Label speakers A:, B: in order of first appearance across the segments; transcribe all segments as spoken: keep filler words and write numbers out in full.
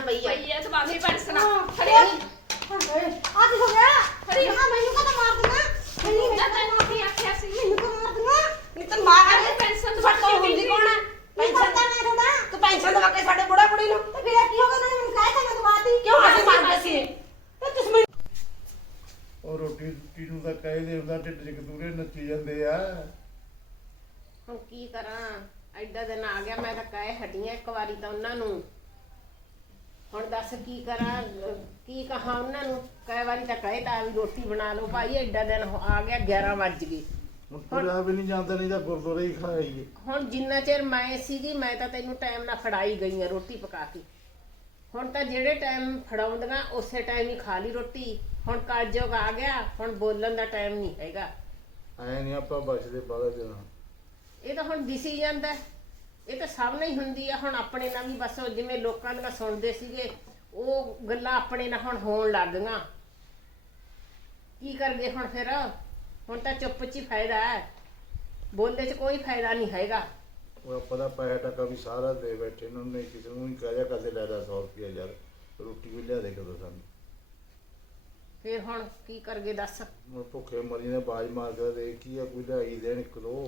A: ਪਈ ਆ
B: ਪਈ ਆ ਤੇ ਬਾਕੀ ਪੈਨਸਣਾ
A: ਖੜੀ ਆ ਕੀ ਹੋ ਗਿਆ ਖੜੀ ਹਾਂ ਮੈਨੂੰ ਕਦੋਂ ਮਾਰ ਦਿੰਦਾ ਮੈਨੂੰ
B: ਜਦ ਤੈਨੂੰ ਕੀ ਆਖਿਆ ਸੀ
A: ਮੈਨੂੰ ਕਦੋਂ ਮਾਰ ਦਿੰਦਾ ਨਹੀਂ ਤਾਂ ਮਾਰ
B: ਅਰੇ ਪੈਨਸ਼ਨ
A: ਫੜ ਕੇ ਹੁੰਦੀ ਕੌਣ ਹੈ ਪੈਨਸ਼ਨ ਤਾਂ ਮੈਂ ਥੋੜਾ ਤੂੰ ਪੈਨਸ਼ਨ ਦਵਾ ਕੇ ਸਾਡੇ ਬੁੜਾ ਬੁੜੀ ਨੂੰ ਤੇ ਫਿਰ ਕੀ ਹੋ ਗਿਆ ਉਹਨਾਂ ਨੇ ਮੈਨੂੰ ਕਹਿ ਤਾ ਮੈਂ ਦਵਾਤੀ ਕਿਉਂ ਅਸੀਂ ਮਾਰਦੇ ਸੀ ਤੇ ਤੁਸੀਂ ਮੈਨੂੰ
C: ਉਹ ਰੋਟੀ ਰੋਟੀ ਨੂੰ ਤਾਂ ਕਹਿੰਦੇ ਹੁੰਦਾ ਢਿੱਡ 'ਚ ਕਤੂਰੇ ਨੱਚੀ ਜਾਂਦੇ ਆ।
A: ਹੁਣ ਕੀ ਕਰਾਂ ਐਡਾ ਦਿਨ ਆ ਗਿਆ ਮੈਂ ਤਾਂ ਕਹਿ ਹਟੀਆਂ ਇੱਕ ਵਾਰੀ ਤਾਂ ਉਹਨਾਂ ਨੂੰ ਹੁਣ ਦੱਸ ਕੀ ਕਰਾਂ ਕੀ ਕਹਾਂ ਉਹਨਾਂ ਨੂੰ ਕਈ ਵਾਰੀ ਤਾਂ ਕਹੇ ਤਾਂ ਵੀ ਰੋਟੀ ਬਣਾ ਲਓ ਭਾਈ ਐਡਾ ਦਿਨ ਆ ਗਿਆ ਗਿਆਰਾਂ ਵੱਜ ਗਏ
C: ਹੁਣ ਤੁਰਿਆ ਵੀ ਨਹੀਂ ਜਾਂਦਾ ਨਹੀਂ ਤਾਂ ਗੁਰਦੁਆਰੇ ਹੀ ਖਾਈਏ।
A: ਹੁਣ ਜਿੰਨਾ ਚਿਰ ਮੈਂ ਸੀਗੀ ਮੈਂ ਤਾਂ ਤੈਨੂੰ ਟਾਈਮ ਨਾਲ ਫੜਾਈ ਗਈ ਆ ਰੋਟੀ ਪਕਾ ਕੇ ਹੁਣ ਤਾਂ ਜਿਹੜੇ ਟਾਈਮ ਫੜਾਉਂਦੀਆਂ ਉਸੇ ਟਾਈਮ ਹੀ ਖਾ ਲਈ ਰੋਟੀ ਹੁਣ ਕਾਜੋਗ ਆ ਗਿਆ ਹੁਣ ਬੋਲਣ ਦਾ ਟਾਈਮ ਨਹੀਂ ਹੈਗਾ
C: ਐ ਨਹੀਂ ਆਪਾਂ ਬਚਦੇ ਬਾਹਲਾ ਦਿਨ।
A: ਇਹ ਤਾਂ ਹੁਣ ਦਿਸੀ ਜਾਂਦਾ ਇਹ ਤਾਂ ਸਭ ਨਾਲ ਹੀ ਹੁੰਦੀ ਆ ਹੁਣ ਆਪਣੇ ਨਾਲ ਵੀ ਬਸ ਜਿਵੇਂ ਲੋਕਾਂ ਦੀਆਂ ਸੁਣਦੇ ਸੀਗੇ ਉਹ ਗੱਲਾਂ ਆਪਣੇ ਨਾਲ ਹੁਣ ਹੋਣ ਲੱਗ ਗਈਆਂ ਕੀ ਕਰਗੇ ਹੁਣ ਫਿਰ ਹੁਣ ਤਾਂ ਚੁੱਪ 'ਚ ਹੀ ਫਾਇਦਾ ਹੈ ਬੋਲਦੇ 'ਚ ਕੋਈ ਫਾਇਦਾ ਨਹੀਂ ਹੈਗਾ।
C: ਉਹ ਆਪਾਂ ਦਾ ਪੈਸਾ ਟੱਕਾ ਵੀ ਸਾਰਾ ਦੇ ਬੈਠੇ ਇਹਨਾਂ ਨੇ ਕਿਸੇ ਨੂੰ ਨਹੀਂ ਕਹਿਆ ਕਦੇ ਲੈ ਲੈ ਸੌ ਰੁਪਇਆ ਯਾਰ ਰੋਟੀ ਵੀ ਲਿਆ ਦੇ ਕਦੋਂ ਸਾਨੂੰ
A: ਫਿਰ ਹੁਣ ਕੀ ਕਰਗੇ ਦੱਸ
C: ਹੁਣ ਭੁੱਖੇ ਮਰੀ ਨੇ ਬਾਜ ਮਾਰ ਕੇ ਦੇਖ ਕੀ ਆ ਕੋਈ ਲਿਆਈ ਦੇਣ ਇੱਕ ਦੋ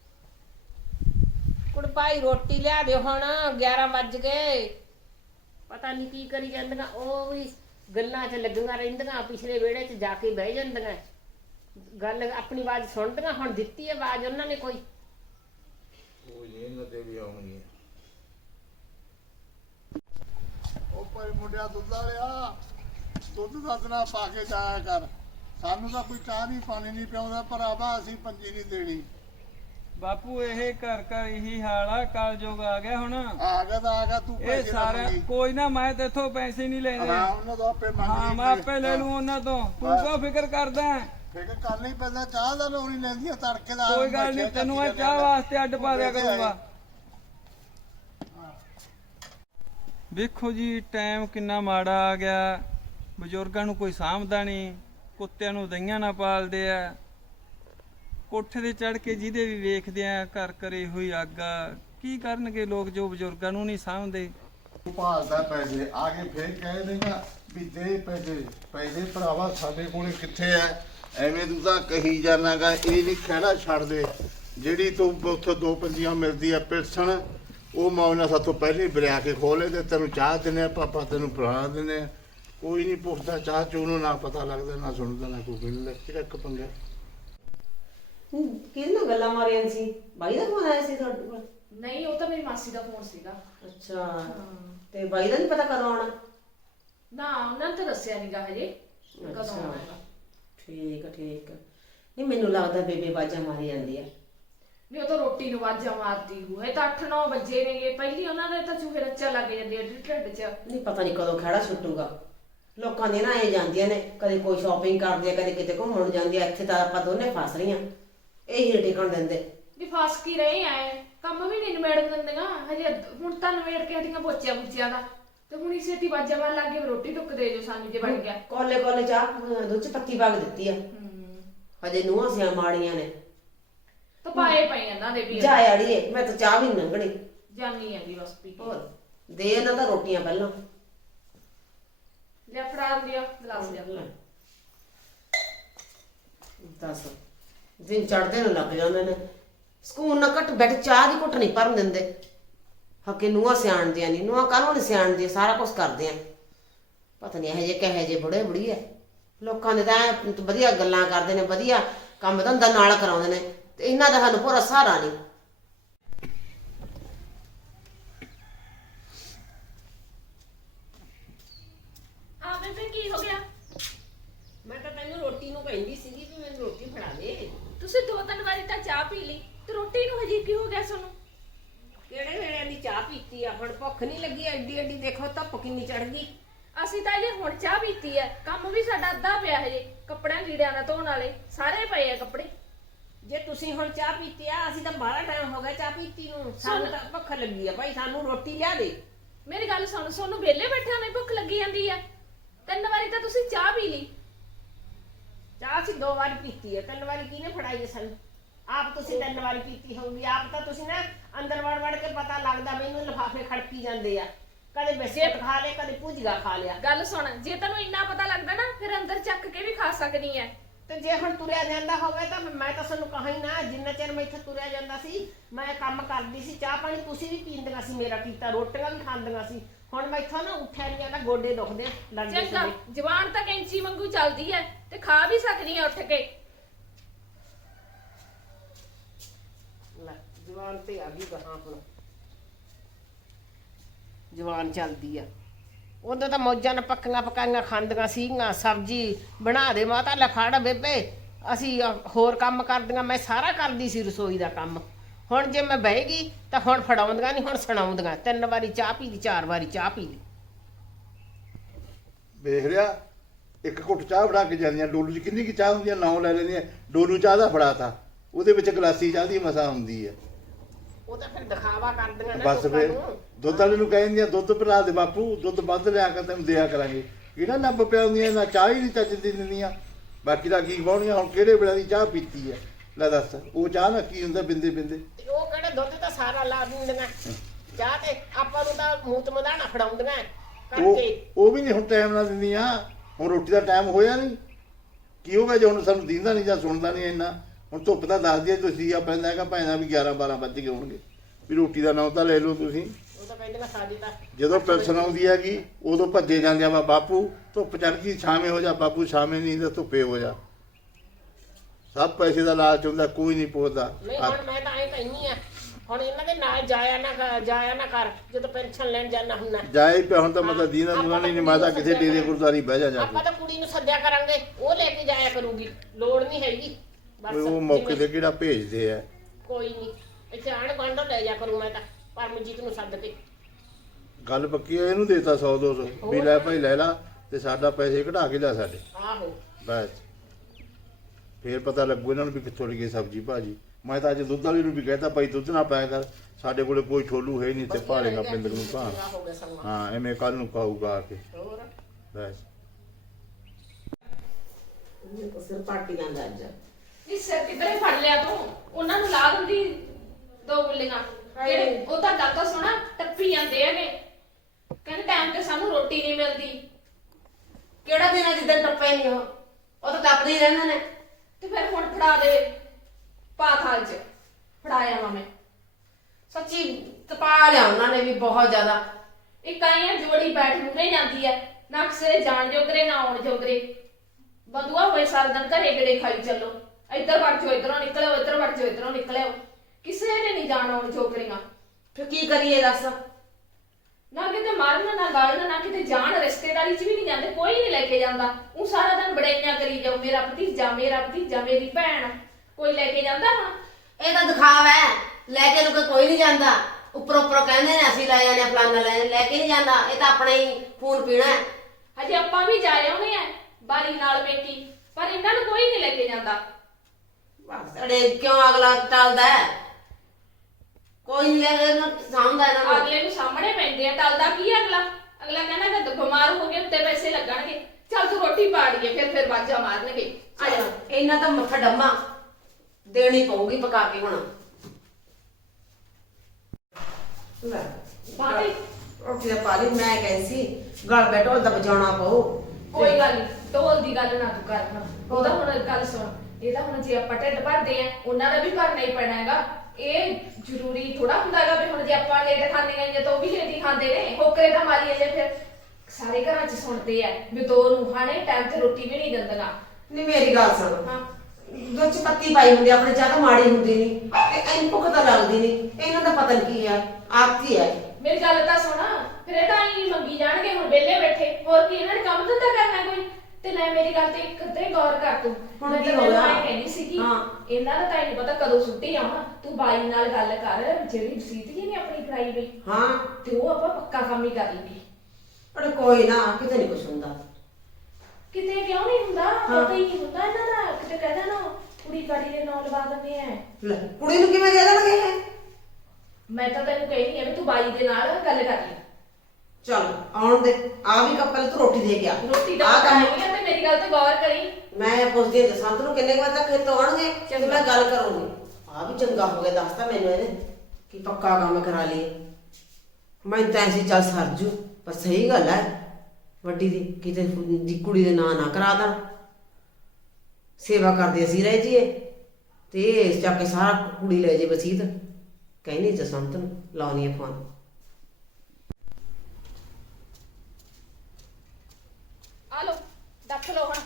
A: ਕੁੜ ਭਾਈ ਰੋਟੀ ਲਿਆ ਦਿਓ ਹੁਣ ਗਿਆਰਾਂ ਵੱਜ ਗਏ ਪਤਾ ਨਹੀਂ ਕੀ ਕਰੀ ਜਾਂਦੀਆਂ ਉਹ ਵੀ ਗੱਲਾਂ 'ਚ ਲੱਗੀਆਂ ਰਹਿੰਦੀਆਂ ਪਿਛਲੇ ਵਿਹੜੇ 'ਚ ਜਾ ਕੇ ਬਹਿ ਜਾਂਦੀਆਂ ਗੱਲ ਆਪਣੀ ਆਵਾਜ਼ ਸੁਣਦੀਆਂ ਹੁਣ ਦਿੱਤੀ ਹੈ ਆਵਾਜ਼ ਉਹਨਾਂ ਨੇ ਕੋਈ
C: ਉਹ ਇਹ ਨਾ ਤੇ ਵੀ ਆਉਣਗੇ।
D: ਉਹ ਭਾਈ ਮੁੰਡਿਆ ਦੁੱਧ ਵਾਲਿਆ ਦੁੱਧ ਦੱਦਣਾ ਪਾ ਕੇ ਜਾਇਆ ਕਰ ਸਾਨੂੰ ਤਾਂ ਕੋਈ ਚਾਹ ਨਹੀਂ ਪਾਣੀ ਨਹੀਂ ਪਿਆਉਂਦਾ ਭਰਾਵਾ ਅਸੀਂ ਪੰਜੀ ਨਹੀਂ ਦੇਣੀ
E: ਬਾਪੂ ਇਹ ਘਰ ਘਰ ਇਹੀ ਹਾਲ ਆ ਕਲਯੁਗ ਆ ਗਿਆ ਹੁਣ
D: ਆ ਗਿਆ ਤਾਂ ਆ ਗਿਆ ਤੂੰ
E: ਇਹ
D: ਪੈਸੇ ਨਾ
E: ਸਾਰਾ
D: ਮੰਗੀ
E: ਕੋਈ ਨਾ ਮੈਂ ਤੇ ਇਥੋਂ ਪੈਸੇ ਨਹੀਂ ਲੈਣੇ
D: ਆਰਾਮ ਨਾਲ ਤਾਂ ਆਪੇ ਮੰਗ
E: ਹਾਂ
D: ਲਈ
E: ਮੈਂ ਆਪੇ ਲੈ ਲੂ ਉਹਨਾਂ ਤੋਂ ਤੂੰ ਕਿਉਂ ਫਿਕਰ ਕਰਦਾ ਹੈ?
D: ਫਿਕਰ ਕਰਨਾ ਹੀ ਪੈਂਦਾ ਚਾਹ ਦਾ ਲੋੜ ਨਹੀਂ ਲੈਂਦੀ ਆ ਤੜਕੇ ਦਾ
E: ਕੋਈ ਗੱਲ ਨਹੀਂ ਤੈਨੂੰ ਮੈਂ ਚਾਹ ਵਾਸਤੇ ਅੱਡ ਪਾ ਦਿਆ ਕਰੂੰਗਾ। ਵੇਖੋ ਜੀ ਟਾਈਮ ਕਿੰਨਾ ਮਾੜਾ ਆ ਗਿਆ ਬਜ਼ੁਰਗਾਂ ਨੂੰ ਕੋਈ ਸਾਂਭਦਾ ਨਹੀਂ ਕੁੱਤਿਆਂ ਨੂੰ ਦਈਆਂ ਨਾ ਪਾਲਦੇ ਆ ਕੋਠੇ ਤੇ ਚੜ ਕੇ ਜਿਹਦੇ ਵੀ ਵੇਖਦੇ ਆ ਘਰ ਘਰੇ ਹੋਈ ਅੱਗ ਆ ਕੀ ਕਰਨਗੇ ਲੋਕ ਜੋ ਬਜ਼ੁਰਗਾਂ ਨੂੰ ਨਹੀਂ ਸਾਂਭਦੇ।
D: ਤੂੰ ਭਾਲਦਾ ਪੈਸੇ ਆ ਕੇ ਫੇਰ ਕਹਿ ਦੇਗਾ ਵੀ ਦੇ ਪੈਸੇ ਪੈਸੇ ਭਰਾਵਾ ਸਾਡੇ ਕੋਲੇ ਕਿੱਥੇ ਐ ਐਵੇਂ ਤੂੰ ਤਾਂ ਕਹੀ ਜਾਣਾਗਾ ਇਹ ਨਹੀਂ ਖਹਿੜਾ ਛੱਡ ਦੇ ਜਿਹੜੀ ਤੂੰ ਉੱਥੇ ਦੋ ਪੰਜੀਆਂ ਮਿਲਦੀ ਆ ਪਿਲਸਣ ਉਹ ਮੌਨਾ ਸਾਥੋਂ ਪਹਿਲੇ ਬਰਿਆ ਕੇ ਖੋਲੇ ਤੇ ਤੈਨੂੰ ਚਾਹ ਦਿੰਦੇ ਆ ਪਾਪਾ ਤੈਨੂੰ ਪਿਲਾ ਦਿੰਦੇ ਆ ਕੋਈ ਨਹੀਂ ਪੁੱਛਦਾ ਚਾਹ ਚੂ ਨੂੰ ਨਾ ਪਤਾ ਲੱਗਦਾ ਨਾ ਸੁਣਦਾ ਨਾ ਕੋਈ ਗੱਲ ਲੱਗ ਇੱਕ ਪੰਗਾ
F: ਕਿਹਦੇ ਨਾਲ ਗੱਲਾਂ ਮਾਰੀਆਂ ਸੀ ਬਾਈ ਦਾ ਫੋਨ ਆਇਆ ਸੀ ਤੁਹਾਡੇ ਕੋਲ
B: ਨਹੀਂ ਉਹ ਤਾਂ ਮੇਰੀ ਮਾਸੀ ਦਾ ਫੋਨ ਸੀਗਾ
F: ਅੱਛਾ ਤੇ ਬਾਈ ਦਾ ਨਹੀਂ ਪਤਾ ਕਦੋਂ ਆਉਣਾ
B: ਨਾ ਉਹਨਾਂ ਨੇ ਤਾਂ ਦੱਸਿਆ ਨਹੀਂਗਾ ਹਜੇ ਕਦੋਂ
F: ਅੱਛਾ।
B: ਆਉਣਾ ਹੈਗਾ।
F: ਠੀਕ ਆ ਠੀਕ ਆ ਨਹੀਂ ਮੈਨੂੰ ਲੱਗਦਾ ਬੇਬੇ ਬਾਜਾ ਮਾਰੀ ਜਾਂਦੀ ਆ
B: ਵੀ ਉਹ ਤਾਂ ਰੋਟੀ ਨੂੰ ਵਾਜਾ ਮਾਰਦੀ ਹੋਏ ਤਾਂ ਅੱਠ ਨੌ ਵਜੇ ਨੇਗੇ ਪਹਿਲੀ ਉਹਨਾਂ ਦੇ ਤਾਂ ਚੂਹੇ ਰੱਚਾ ਲੱਗ ਜਾਂਦੇ ਆ ਢਿੱਡ 'ਚ
F: ਨਹੀਂ ਪਤਾ ਨਹੀਂ ਕਦੋਂ ਖੜਾ ਛੁੱਟੂਗਾ ਲੋਕਾਂ ਦੇ ਨਾ ਇਹ ਜਾਂਦੀਆਂ ਨੇ ਕਦੇ ਕੋਈ ਸ਼ਾਪਿੰਗ ਕਰਦੇ ਆ ਕਦੇ ਕਿਤੇ ਘੁੰਮਣ ਜਾਂਦੀ ਆ ਇੱਥੇ ਤਾਂ ਆਪਾਂ ਦੋਨੇ ਫਸ ਰਹੀਆਂ ਇਹੀ ਨੀ ਟਿਕਣ ਦਿੰਦੇ
B: ਵੀ ਫਸ ਕੀ ਰਹੇ ਐ ਕੰਮ ਵੀ ਨਹੀਂ ਨਿਬੇੜਨ ਦਿੰਦੀਆਂ ਹਜੇ ਹੁਣ ਤਾਂ ਨਿਬੇੜ ਕੇ ਹਟੀਆਂ ਪੋਚਿਆ ਪੁੱਚਿਆ ਦਾ ਤੇ ਹੁਣ ਇਸੇ ਤੀ ਵਾਜਾ ਮਾਰ ਲੱਗ ਗਏ ਰੋਟੀ ਟੁੱਕ ਦੇ ਜੋ ਸਾਨੂੰ ਜੇ ਬਣ ਗਿਆ
F: ਕੋਲੇ ਕੋਲੇ ਚਾਹ ਦੁੱਧ ਚ ਪੱਤੀ ਵਗ ਦਿੱਤੀ ਆ ਹਜੇ ਨੂੰਹਾਂ ਸਿਆਂ ਮਾੜੀਆਂ ਨੇ
B: ਤਾਂ ਪਾਏ ਪਏ ਇਹਨਾਂ ਦੇ ਵੀ
F: ਜਾ ਅੜੀਏ ਮੈਂ ਤਾਂ ਚਾਹ ਵੀ ਨੀ ਲੰਘਣੀ
B: ਜਾਨੀ ਆਂਦੀ ਬਸ ਪੀ ਕੇ
F: ਹੋਰ ਦੇ ਇਹਨਾਂ ਤਾਂ ਰੋਟੀਆਂ ਪਹਿਲਾਂ
B: ਲਿਆ ਫੜਾ ਦਿਆ ਗਲਾਸ ਲਿਆ
F: ਦੱਸ ਦਿਨ ਚੜਦੇ ਨੂੰ ਲੱਗ ਜਾਂਦੇ ਨੇ ਸਕੂਨ ਨਾ ਘੱਟ ਬੈਠ ਚਾਹ ਦੀ ਘੁੱਟ ਨਹੀਂ ਭਰਨ ਦਿੰਦੇ ਹੱਕੇ ਨੂੰਹਾਂ ਸਿਆਣਦੀਆਂ ਨਹੀਂ ਨੂੰਹਾਂ ਕਾਹਨੂੰ ਨਹੀਂ ਸਿਆਣਦੀਆਂ ਸਾਰਾ ਕੁਝ ਕਰਦੇ ਆ ਪਤਾ ਨਹੀਂ ਇਹੋ ਜਿਹੇ ਕਹੇ ਜਿਹੇ ਬੁੜੇ ਬੁੜੀ ਐ ਲੋਕਾਂ ਦੇ ਤਾਂ ਐਂ ਵਧੀਆ ਗੱਲਾਂ ਕਰਦੇ ਨੇ ਵਧੀਆ ਕੰਮ ਧੰਦਾ ਨਾਲ ਕਰਾਉਂਦੇ ਨੇ ਤੇ ਇਹਨਾਂ ਦਾ ਸਾਨੂੰ ਪੂਰਾ ਸਹਾਰਾ ਨਹੀਂ
B: ਆ ਬੇਬੇ ਕੀ ਹੋ ਗਿਆ
F: ਮੈਂ ਤਾਂ ਤੈਨੂੰ ਰੋਟੀ ਨੂੰ ਕਹਿੰਦੀ ਸੀਗੀ ਵੀ ਮੈਨੂੰ ਰੋਟੀ ਫੜਾ ਦੇ
B: ਤੁਸੀਂ ਦੋ ਤਿੰਨ ਵਾਰੀ ਤਾਂ ਚਾਹ ਪੀ ਲਈ ਤੇ ਰੋਟੀ ਨੂੰ ਹਜੇ ਕੀ ਹੋ ਗਿਆ ਤੁਹਾਨੂੰ
F: ਕਿਹੜੇ ਵੇਲੇ ਦੀ ਚਾਹ ਪੀਤੀ ਆ ਹੁਣ ਭੁੱਖ ਨਹੀਂ ਲੱਗੀ ਐਡੀ ਐਡੀ ਦੇਖੋ ਧੁੱਪ ਕਿੰਨੀ ਚੜ ਗਈ
B: ਅਸੀਂ ਤਾਂ ਜੇ ਹੁਣ ਚਾਹ ਪੀਤੀ ਐ ਕੰਮ ਵੀ ਸਾਡਾ ਅੱਧਾ ਪਿਆ ਹਜੇ ਕੱਪੜਿਆਂ ਲੀੜਿਆਂ ਨਾਲ ਧੋਣ ਵਾਲੇ ਸਾਰੇ ਪਏ ਆ ਕੱਪੜੇ
F: ਜੇ ਤੁਸੀਂ ਹੁਣ ਚਾਹ ਪੀਤੀ ਆ ਅਸੀਂ ਤਾਂ ਬਾਹਲਾ ਟਾਈਮ ਹੋ ਗਿਆ ਚਾਹ ਪੀਤੀ ਨੂੰ ਸਾਨੂੰ ਤਾਂ ਭੁੱਖ ਲੱਗੀ ਆ ਭਾਈ ਸਾਨੂੰ ਰੋਟੀ ਲਿਆ ਦੇ
B: ਮੇਰੀ ਗੱਲ ਸੁਣ ਸੋਨੂੰ ਵਿਹਲੇ ਬੈਠਿਆਂ ਨੂੰ ਭੁੱਖ ਲੱਗੀ ਜਾਂਦੀ ਐ ਤਿੰਨ ਵਾਰੀ ਤਾਂ ਤੁਸੀਂ ਚਾਹ ਪੀ ਲਈ
F: ਚਾਹ ਅਸੀਂ ਦੋ ਵਾਰੀ ਪੀਤੀ ਆ ਤਿੰਨ ਵਾਰੀ ਕਿਹਨੇ ਫੜਾਈ ਸਾਨੂੰ ਆਪ ਤੁਸੀਂ ਤਿੰਨ ਵਾਰੀ ਪੀਤੀ ਹੋਊਗੀ ਆਪ ਤਾਂ ਤੁਸੀਂ ਨਾ ਅੰਦਰ ਵੜ ਵੜ ਕੇ ਪਤਾ ਲੱਗਦਾ ਮੈਨੂੰ ਲਿਫਾਫੇ ਖੜਕੀ ਜਾਂਦੇ ਆ
A: ਕਦੇ ਬਿਸਕੁਟ ਖਾ ਲਿਆ ਕਦੇ ਭੁਜੀਆ ਖਾ ਲਿਆ।
B: ਗੱਲ ਸੁਣ, ਜੇ ਤੈਨੂੰ ਇੰਨਾ ਪਤਾ ਲੱਗਦਾ ਨਾ ਫਿਰ ਅੰਦਰ ਚੱਕ ਕੇ ਵੀ ਖਾ ਸਕਦੀ ਐ।
A: ਤੇ ਜੇ ਹੁਣ ਤੁਰਿਆ ਜਾਂਦਾ ਹੋਵੇ ਤਾਂ ਮੈਂ ਤਾਂ ਤੁਹਾਨੂੰ ਕਹਾਂ ਹੀ ਨਾ, ਜਿੰਨਾ ਚਿਰ ਮੈਂ ਇੱਥੇ ਤੁਰਿਆ ਜਾਂਦਾ ਸੀ ਮੈਂ ਕੰਮ ਕਰਦੀ ਸੀ, ਚਾਹ ਪਾਣੀ ਤੁਸੀਂ ਵੀ ਪੀਂਦੀਆਂ ਸੀ, ਮੇਰਾ ਕੀਤਾ, ਰੋਟੀਆਂ ਵੀ ਖਾਂਦੀਆਂ ਸੀ। ਹੁਣ ਮੈਂ ਇੱਥੋਂ ਨਾ ਉੱਠਿਆ ਨਹੀਂ ਜਾਂਦਾ, ਗੋਡੇ ਦੁਖਦੇ ਲੱਗਦੇ
B: ਚੰਗਾ,
A: ਸੀ।
B: ਜਵਾਨ ਤਾਂ ਕੈਂਚੀ ਵਾਂਗੂ ਚੱਲਦੀ ਐ ਤੇ ਖਾ ਵੀ ਸਕਦੀ ਐ ਉੱਠ ਕੇ।
A: ਲੈ ਜਵਾਨ ਤੇ ਆ ਗਈ ਗਾਹਾਂ, ਹੁਣ ਜਵਾਨ ਚੱਲਦੀ ਆ। ਉਦੋਂ ਤਾਂ ਮੌਜਾਂ ਨਾਲ ਪੱਕੀਆਂ ਪਕਾਈਆਂ ਖਾਂਦੀਆਂ ਸੀਗੀਆਂ, ਸਬਜ਼ੀ ਬਣਾ ਦੇ ਮਾਤਾ ਲੈ ਫੜ ਬੇਬੇ, ਅਸੀਂ ਹੋਰ ਕੰਮ ਕਰਦੀਆਂ, ਮੈਂ ਸਾਰਾ ਕਰਦੀ ਸੀ ਰਸੋਈ ਦਾ ਕੰਮ। ਹੁਣ ਜੇ ਮੈਂ ਬਹਿ ਗਈ ਤਾਂ ਹੁਣ ਫੜਾਉਂਦੀਆਂ ਨਹੀਂ, ਹੁਣ ਸੁਣਾਉਂਦੀਆਂ। ਤਿੰਨ ਵਾਰੀ ਚਾਹ ਪੀ ਲਈ, ਚਾਰ ਵਾਰੀ ਚਾਹ ਪੀ ਲਈ।
C: ਵੇਖ ਲਿਆ, ਇੱਕ ਘੁੱਟ ਚਾਹ ਫੜਾ ਕੇ ਜਾਂਦੀਆਂ, ਡੋਲੂ 'ਚ ਕਿੰਨੀ ਕੀ ਚਾਹ ਹੁੰਦੀ ਆ, ਨੌ ਲੈ ਲੈਂਦੀਆਂ। ਡੋਲੂ ਚਾਹ ਦਾ ਫੜਾਤਾ, ਉਹਦੇ ਵਿੱਚ ਗਲਾਸੀ ਚਾਹ ਦੀ ਮਸਾ ਹੁੰਦੀ ਹੈ।
A: ਉਹ ਤਾਂ ਫਿਰ ਦਿਖਾਵਾ ਕਰਦੀਆਂ ਨਾ
C: ਬਸ
A: ਲੋਕਾਂ
C: ਫਿਰ
A: ਨੂੰ।
C: ਦੁੱਧ ਵਾਲੇ ਨੂੰ ਕਹਿ ਦਿੰਦੀਆਂ, ਦੁੱਧ ਪਿਲਾ ਦੇ ਬਾਪੂ, ਦੁੱਧ ਵੱਧ ਲਿਆ ਕੇ ਤੈਨੂੰ ਦਿਆ ਕਰਾਂਗੇ। ਕਿਹੜਾ ਨੱਬ ਪਿਆ ਹੁੰਦੀਆਂ, ਨਾ ਚਾਹ ਹੀ ਨਹੀਂ ਚੱਜ ਦੀ ਦਿੰਦੀਆਂ। ਬਾਕੀ ਦਾ ਕੀ ਪਾਉਣੀਆਂ, ਹੁਣ ਕਿਹੜੇ ਵੇਲੇ ਦੀ ਚਾਹ ਪੀਤੀ ਹੈ ਲੈ ਦੱਸ। ਉਹ ਚਾਹ ਨਾਲ ਕੀ ਹੁੰਦਾ ਬਿੰਦੇ ਬਿੰਦੇ।
A: ਤੇ ਉਹ ਕਿਹੜੇ ਦੁੱਧ ਤਾਂ ਸਾਰਾ ਲਾ ਦਿੰਦੀਆਂ, ਚਾਹ ਤੇ ਆਪਾਂ ਨੂੰ ਤਾਂ ਮੂਤ ਮਧਾਣਾ ਫੜਾਉਂਦੀਆਂ
C: ਉਹ
A: ਕਰਕੇ।
C: ਉਹ ਵੀ ਨਹੀਂ ਹੁਣ ਟਾਈਮ ਨਾਲ ਦਿੰਦੀਆਂ। ਹੁਣ ਰੋਟੀ ਦਾ ਟਾਈਮ ਹੋਇਆ ਨਹੀਂ, ਕੀ ਹੋ ਗਿਆ ਜੇ ਹੁਣ ਸਾਨੂੰ ਦਿੰਦਾ ਨਹੀਂ ਜਾਂ ਸੁਣਦਾ ਨਹੀਂ ਇੰਨਾ। ਹੁਣ ਧੁੱਪ ਤਾਂ ਦੱਸਦੀ ਹੈ, ਤੁਸੀਂ ਆ ਪੈਂਦਾ ਹੈਗਾ ਭਾਵੇਂ ਵੀ ਗਿਆਰਾਂ ਬਾਰਾਂ ਵੱਜ ਗਏ ਹੋਣਗੇ, ਵੀ ਰੋਟੀ ਦਾ ਨਾਂ ਤਾਂ ਲੈ ਲਓ ਤੁਸੀਂ।
A: ਉਹ ਤਾਂ ਕਹਿੰਦੀਆਂ ਸਾਡੀ ਤਾਂ
C: ਜਦੋਂ ਪੈਨਸ਼ਨ ਆਉਂਦੀ ਹੈਗੀ ਉਦੋਂ ਭੱਜੇ ਜਾਂਦੇ ਆ, ਵਾ ਬਾਪੂ ਧੁੱਪ ਚੜ ਗਈ ਛਾਵੇਂ ਹੋ ਜਾ, ਬਾਪੂ ਛਾਵੇਂ ਨਹੀਂ ਤਾਂ ਧੁੱਪੇ ਹੋ ਜਾ। ਸਭ ਪੈਸੇ ਦਾ ਲਾਲਚ ਹੁੰਦਾ, ਕੋਈ ਨਹੀਂ ਪੁੱਛਦਾ।
A: ਨਹੀਂ ਹੁਣ ਮੈਂ ਤਾਂ ਐਂ ਕਹਿੰਦੀ ਆ, ਹੁਣ ਇਹਨਾਂ ਦੇ ਨਾਲ ਜਾਇਆ ਨਾ ਕਰ- ਜਾਇਆ ਨਾ ਕਰ ਜਦੋਂ ਪੈਨਸ਼ਨ ਲੈਣ ਜਾਣਾ ਹੁੰਦਾ।
C: ਜਾਏ ਪਿਆ ਹੁਣ ਤਾਂ ਮਤਲਬ ਦੀਨਾ ਦੁਨਾ ਨਹੀਂ ਮਾਤਾ ਕਿਸੇ ਡੇਰੇ ਗੁਰਦਾਰੀ ਬਹਿ ਜਾ ਜਾ
A: ਆਪਾਂ ਤਾਂ ਕੁੜੀ ਨੂੰ ਸੱਦਿਆ ਕਰਾਂਗੇ, ਉਹ ਲੈ ਕੇ ਜਾਇਆ ਕਰੂਗੀ, ਲੋੜ ਨਹੀਂ ਹੈਗੀ। ਬਸ
C: ਕੇ। ਉਹ ਮੌਕੇ
A: ਜਿਵੇਂ-
C: ਤੇ ਕਿਹੜਾ ਭੇਜਦੇ ਆ।
A: ਕੋਈ ਨਹੀਂ, ਇੱਥੇ ਆਣ ਗਵਾਂਢੋਂ ਲੈ ਜਾ ਕਰੂ ਮੈਂ ਤਾਂ ਪਰਮਜੀਤ ਨੂੰ ਸੱਦ ਕੇ।
C: ਗੱਲ ਪੱਕੀ ਆ, ਇਹਨੂੰ ਦੇਤਾ ਸੌ ਦੋ ਸੌ ਵੀ ਲੈ ਭਾਈ ਲੈ ਲਾ, ਤੇ ਸਾਡਾ ਪੈਸੇ ਕਢਾ ਕੇ ਲਿਆ ਸਾਡੇ।
A: ਆਹੋ
C: ਬਸ ਫੇਰ ਪਤਾ ਲੱਗੂ ਇਹਨਾਂ ਨੂੰ ਵੀ ਕਿੱਥੋਂ ਲਈ ਸਬਜ਼ੀ ਭਾਜੀ। ਮੈਂ ਤਾਂ ਅੱਜ ਦੁੱਧ ਵਾਲੀ ਨੂੰ ਵੀ ਕਹਿਤਾ ਭਾਈ ਦੁੱਧ ਨਾ ਪਾਇਆ ਕਰ, ਸਾਡੇ ਕੋਲੇ ਕੋਈ ਠੋਲੂ ਹੈ ਨਹੀਂ ਤੇ ਭਾਲੇਗਾ ਪਿੰਡ ਨੂੰ ਭਾਂ।
A: ਚੰਗਾ ਹੋ ਗਿਆ ਸਮਾਂ।
C: ਹਾਂ ਐਵੇਂ ਕੱਲ ਨੂੰ ਕਹੂਗਾ ਆ ਕੇ।
A: ਹੋਰ
C: ਬਸ
F: ਸਿਰ ਪਾਰਟੀ ਦਾ ਅੱਜ
B: ਇਸ ਸਿਰ ਕਿਧਰੇ ਫੜ ਲਿਆ ਤੂੰ, ਉਹਨਾਂ ਨੂੰ ਲਾ ਦਿੰਦੀ ਦੋ ਗੁੱਲੀਆਂ। ਜਿਹੜੇ ਉਹ ਤਾਂ ਗੱਲ ਤਾਂ ਸੁਣਾ ਟੱਪੀ ਜਾਂਦੇ ਹੈਗੇ, ਕਹਿੰਦੇ ਟਾਈਮ ਤੇ ਸਾਨੂੰ ਰੋਟੀ ਨਹੀਂ ਮਿਲਦੀ।
F: ਕਿਹੜਾ ਦਿਨ ਹੈ ਜਿੱਦਣ ਟੱਪੇ ਨਹੀਂ ਉਹ ਉਹ ਤਾਂ ਟੱਪਦੇ ਹੀ ਰਹਿੰਦੇ ਨੇ।
B: ਤੇ ਫਿਰ ਹੁਣ ਫੜਾ ਦੇ ਪਾ ਥਾਲ ਚ, ਫੜਾਇਆ ਵਾ ਮੈਂ।
F: ਸੱਚੀ ਤਪਾ ਲਿਆ ਉਹਨਾਂ ਨੇ ਵੀ ਬਹੁਤ ਜ਼ਿਆਦਾ।
B: ਇੱਕ ਆਈਆਂ ਜੋੜੀ ਬੈਠ ਮੂਰੇ ਜਾਂਦੀ ਐ, ਨਾ ਕਿਸੇ ਦੇ ਜਾਣ ਜੋਗਰੇ ਨਾ ਆਉਣ ਜੋਗਰੇ। ਬੰਦੂਆ ਹੋਏ ਸਾਰਾ ਦਿਨ ਘਰੇ ਗੜੇ ਖਾਈ ਚੱਲੋ, ਇੱਧਰ ਵੜ ਜਾਓ ਇੱਧਰੋਂ ਨਿਕਲਿਓ, ਇੱਧਰ ਵੜ ਜਾਓ ਇੱਧਰੋਂ ਨਿਕਲਿਓ, ਕਿਸੇ ਨੇ ਨਹੀਂ ਜਾਣ ਆਉਣ ਜੋਗਰੀਆਂ।
F: ਫਿਰ ਕੀ ਕਰੀਏ ਦੱਸ।
B: ਨਾ ਕਿਤੇ ਮਾਰਨ ਨਾ ਗਾਲਣ, ਨਾ ਕਿਤੇ ਜਾਣ, ਰਿਸ਼ਤੇਦਾਰੀ ਚ ਵੀ ਨਹੀਂ ਜਾਂਦੇ, ਕੋਈ ਨਹੀਂ ਲੈ ਕੇ ਜਾਂਦਾ। ਉਹ ਸਾਰਾ ਦਿਨ ਬੜਾਈਆਂ ਕਰੀ ਜਾਓ, ਮੇਰਾ ਭਤੀਜਾ ਮੇਰਾ ਭਤੀਜਾ ਮੇਰੀ ਭੈਣ, ਕੋਈ ਲੈ ਕੇ ਜਾਂਦਾ ਹੁਣ?
F: ਇਹ ਤਾਂ ਦਿਖਾਵਾ ਹੈ, ਲੈ ਕੇ ਨੂੰ ਕੋਈ ਨਹੀਂ ਜਾਂਦਾ। ਉੱਪਰ ਉੱਪਰ ਕਹਿੰਦੇ ਨੇ ਅਸੀਂ ਲੈ ਜਾਂਦੇ ਫਲਾਨਾ ਲੈ ਲੈ ਕੇ ਨਹੀਂ ਜਾਂਦਾ। ਇਹ ਤਾਂ ਆਪਣਾ ਹੀ ਖੂਨ ਪੀਣਾ ਹੈ।
B: ਹਜੇ ਆਪਾਂ ਵੀ ਜਾ ਆਉਣੇ ਆ ਬਾਰੀ ਨਾਲ ਪੇਕੀ, ਪਰ ਇਹਨਾਂ ਨੂੰ ਕੋਈ ਨਹੀਂ ਲੈ ਕੇ ਜਾਂਦਾ।
F: ਬਸ ਅੜੇ ਕਿਉਂ ਅਗਲਾ ਟਲਦਾ ਹੈ, ਕੋਈ ਨਹੀਂ ਲੈ ਕੇ ਇਹਨੂੰ ਸਾਂਭਦਾ ਇਹਨਾਂ ਨੂੰ।
B: ਅਗਲੇ ਨੂੰ ਸਾਹਮਣੇ ਪੈਂਦੇ ਆ, ਟਲਦਾ ਕੀ ਆ ਅਗਲਾ? ਅਗਲਾ ਕਹਿੰਦਾ ਕਿ ਬਿਮਾਰ ਹੋ ਗਏ ਉੱਤੇ ਪੈਸੇ ਲੱਗਣਗੇ, ਚੱਲ ਤੂੰ ਰੋਟੀ ਪਾੜੀਏ, ਫਿਰ ਫਿਰ ਬਾਜਾ ਮਾਰਨਗੇ। ਆ ਜਾ।
F: ਇਹਨਾਂ ਤਾਂ ਮੱਥਾ ਡੰਮਾ ਦੇਣੀ ਪਊਗੀ ਪਕਾ ਕੇ ਹੁਣ। ਲੈ
B: ਬਾਕੀ
F: ਰੋਟੀ ਦਾ ਪਾ ਲਈ। ਮੈਂ ਕਹਿੰਦੀ ਸੀ ਗਲ ਬੈਠੋ ਦਾ ਬਚਾਉਣਾ ਪਊ।
B: ਕੋਈ ਗੱਲ ਨਹੀਂ, ਢੋਲ ਦੀ ਗੱਲ ਨਾ ਤੂੰ ਕਰ ਹੁਣ। ਉਹਦਾ ਹੁਣ ਗੱਲ ਸੁਣ, ਇਹਦਾ ਹੁਣ ਜੇ ਆਪਾਂ ਢਿੱਡ ਭਰਦੇ ਆ, ਉਹਨਾਂ ਦਾ ਵੀ ਭਰਨਾ ਹੀ ਪੈਣਾ ਹੈਗਾ। ਇਹ ਜ਼ਰੂਰੀ ਥੋੜਾ ਹੁੰਦਾ ਹੈਗਾ ਵੀ ਹੁਣ ਜੇ ਆਪਾਂ ਲੇਟ ਖਾਂਦੇ ਗਏ ਤਾਂ ਉਹ ਵੀ ਲੇਟ ਹੀ ਖਾਂਦੇ ਨੇ। ਹੋਕਰੇ ਤਾਂ ਮਾਰੀ ਜੇ ਫਿਰ ਸਾਰੇ ਘਰਾਂ 'ਚ ਸੁਣਦੇ ਆ ਵੀ ਦੋ ਨੂੰਹਾਂ ਨੇ ਟਾਈਮ ਤੇ ਰੋਟੀ ਵੀ ਨਹੀਂ ਦਿੰਦੀਆਂ।
F: ਨਹੀਂ ਮੇਰੀ ਗੱਲ ਸੁਣ,
B: ਹਾਂ
F: ਦੁੱਧ ਚ ਪੱਤੀ ਪਾਈ ਹੁੰਦੀ ਆਪਣੇ ਚਾਹ ਤਾਂ ਮਾੜੀ ਹੁੰਦੀ ਨਹੀਂ ਤੇ ਐਨ ਭੁੱਖ ਤਾਂ ਲੱਗਦੀ ਨਹੀਂ। ਇਹਨਾਂ ਦਾ ਪਤਾ ਨਹੀਂ ਕੀ ਹੈ, ਆਖਤੀ ਹੈ।
B: ਮੇਰੀ ਗੱਲ ਤਾਂ ਸੁਣਾ, ਫਿਰ ਇਹ ਤਾਂ ਹੀ ਮੰਗੀ ਜਾਣਗੇ ਹੁਣ ਵਿਹਲੇ ਬੈਠੇ, ਹੋਰ ਕੀ ਇਹਨਾਂ ਨੇ ਕੰਮ ਧੰਦਾ ਕਰਨਾ ਕੋਈ? ਤੇ ਲੈ ਮੇਰੀ ਗੱਲ ਤੇ ਇੱਕ ਤੇ ਗੌਰ ਕਰ ਤੂੰ।
F: ਹੁਣ
B: ਮੈਂ
F: ਕੀ
B: ਤਾਂ
F: ਹੋਇਆ?
B: ਤੈਨੂੰ ਐਂ ਕਹਿੰਦੀ ਸੀਗੀ,
F: ਹਾਂ।
B: ਇਹਨਾਂ ਦਾ ਤਾਂ ਨਹੀਂ ਪਤਾ ਕਦੋਂ ਛੁੱਟੀ ਆਉਣਾ। ਤੂੰ ਬਾਈ ਨਾਲ ਗੱਲ ਕਰ, ਜਿਹੜੀ ਰਸੀਦ ਹੀ ਨਹੀਂ ਆਪਣੀ ਕਰਾਈ ਗਈ,
F: ਹਾਂ
B: ਤੇ ਉਹ ਆਪਾਂ ਪੱਕਾ ਕੰਮ ਹੀ ਕਰ ਲਈਏ।
F: ਪਰ ਕੋਈ ਨਾ, ਕਿਤੇ ਨਹੀਂ ਕੁਛ ਹੁੰਦਾ।
B: ਕਿਤੇ ਕਿਉਂ ਨਹੀਂ ਹੁੰਦਾ? ਪਤਾ ਹੀ ਨਹੀਂ ਹੁੰਦਾ ਇਹਨਾਂ ਦਾ। ਕਿਤੇ ਕਹਿੰਦਾ ਨਾ ਕੁੜੀ ਕਾੜੀ ਦੇ ਨਾਂ ਲਵਾ ਦਿੰਦੇ ਆ।
F: ਲੈ ਕੁੜੀ ਨੂੰ ਕਿਵੇਂ ਦੇ ਦੇਣਗੇ ਇਹ?
B: ਮੈਂ ਤਾਂ ਤੈਨੂੰ ਕਹਿਣੀ ਆ ਵੀ ਤੂੰ ਬਾਈ ਦੇ ਨਾਲ ਗੱਲ ਕਰ ਲਈ।
F: ਚੱਲ ਆਉਣ ਦੇ, ਆ ਵੀ ਕੱਪਲ ਤੂੰ ਰੋਟੀ ਦੇ ਗਿਆ।
B: ਰੋਟੀ ਦਾ
F: ਆਹ
B: ਕੰਮ
F: ਕੰਮ
B: ਹੀ ਆ, ਤੇ ਮੇਰੀ ਗੱਲ ਤੇ ਗੌਰ ਕਰੀ।
F: ਮੈਂ ਪੁੱਛਦੀ ਹਾਂ ਜਸਵੰਤ ਨੂੰ ਕਿੰਨੇ ਕੁ ਵਜੇ ਤੱਕ ਖੇਤੋਂ ਆਉਣਗੇ ਤੇ
B: ਚੰਗਾ।
F: ਮੈਂ ਗੱਲ ਕਰੂੰਗੀ। ਆ ਵੀ ਚੰਗਾ ਹੋ ਗਿਆ ਦੱਸਤਾ ਮੈਨੂੰ ਇਹਨੇ ਕਿ ਪੱਕਾ ਕੰਮ ਕਰਾ ਲਈਏ। ਮੈਂ ਤਾਂ ਐਸੀ ਚੱਲ ਸਰਜੂ, ਪਰ ਸਹੀ ਗੱਲ ਹੈ ਵੱਡੀ ਦੀ, ਕਿਤੇ ਦੀ ਕੁੜੀ ਦੇ ਨਾਂ ਨਾ ਕਰਾ ਦੇਣ। ਸੇਵਾ ਕਰਦੇ ਅਸੀਂ ਰਹਿ ਜੀਏ ਤੇ ਇਹ ਚੱਕ ਕੇ ਸਾਰਾ ਕੁੜੀ ਲੈ ਜੇ ਵਸੀਤ। ਕਹਿੰਦੀ ਜਸਵੰਤ ਨੂੰ ਲਾਉਣੀ ਆ ਫੋਨ।
B: ਆ ਲੋ ਦੱਸ ਲੋ ਹੁਣ।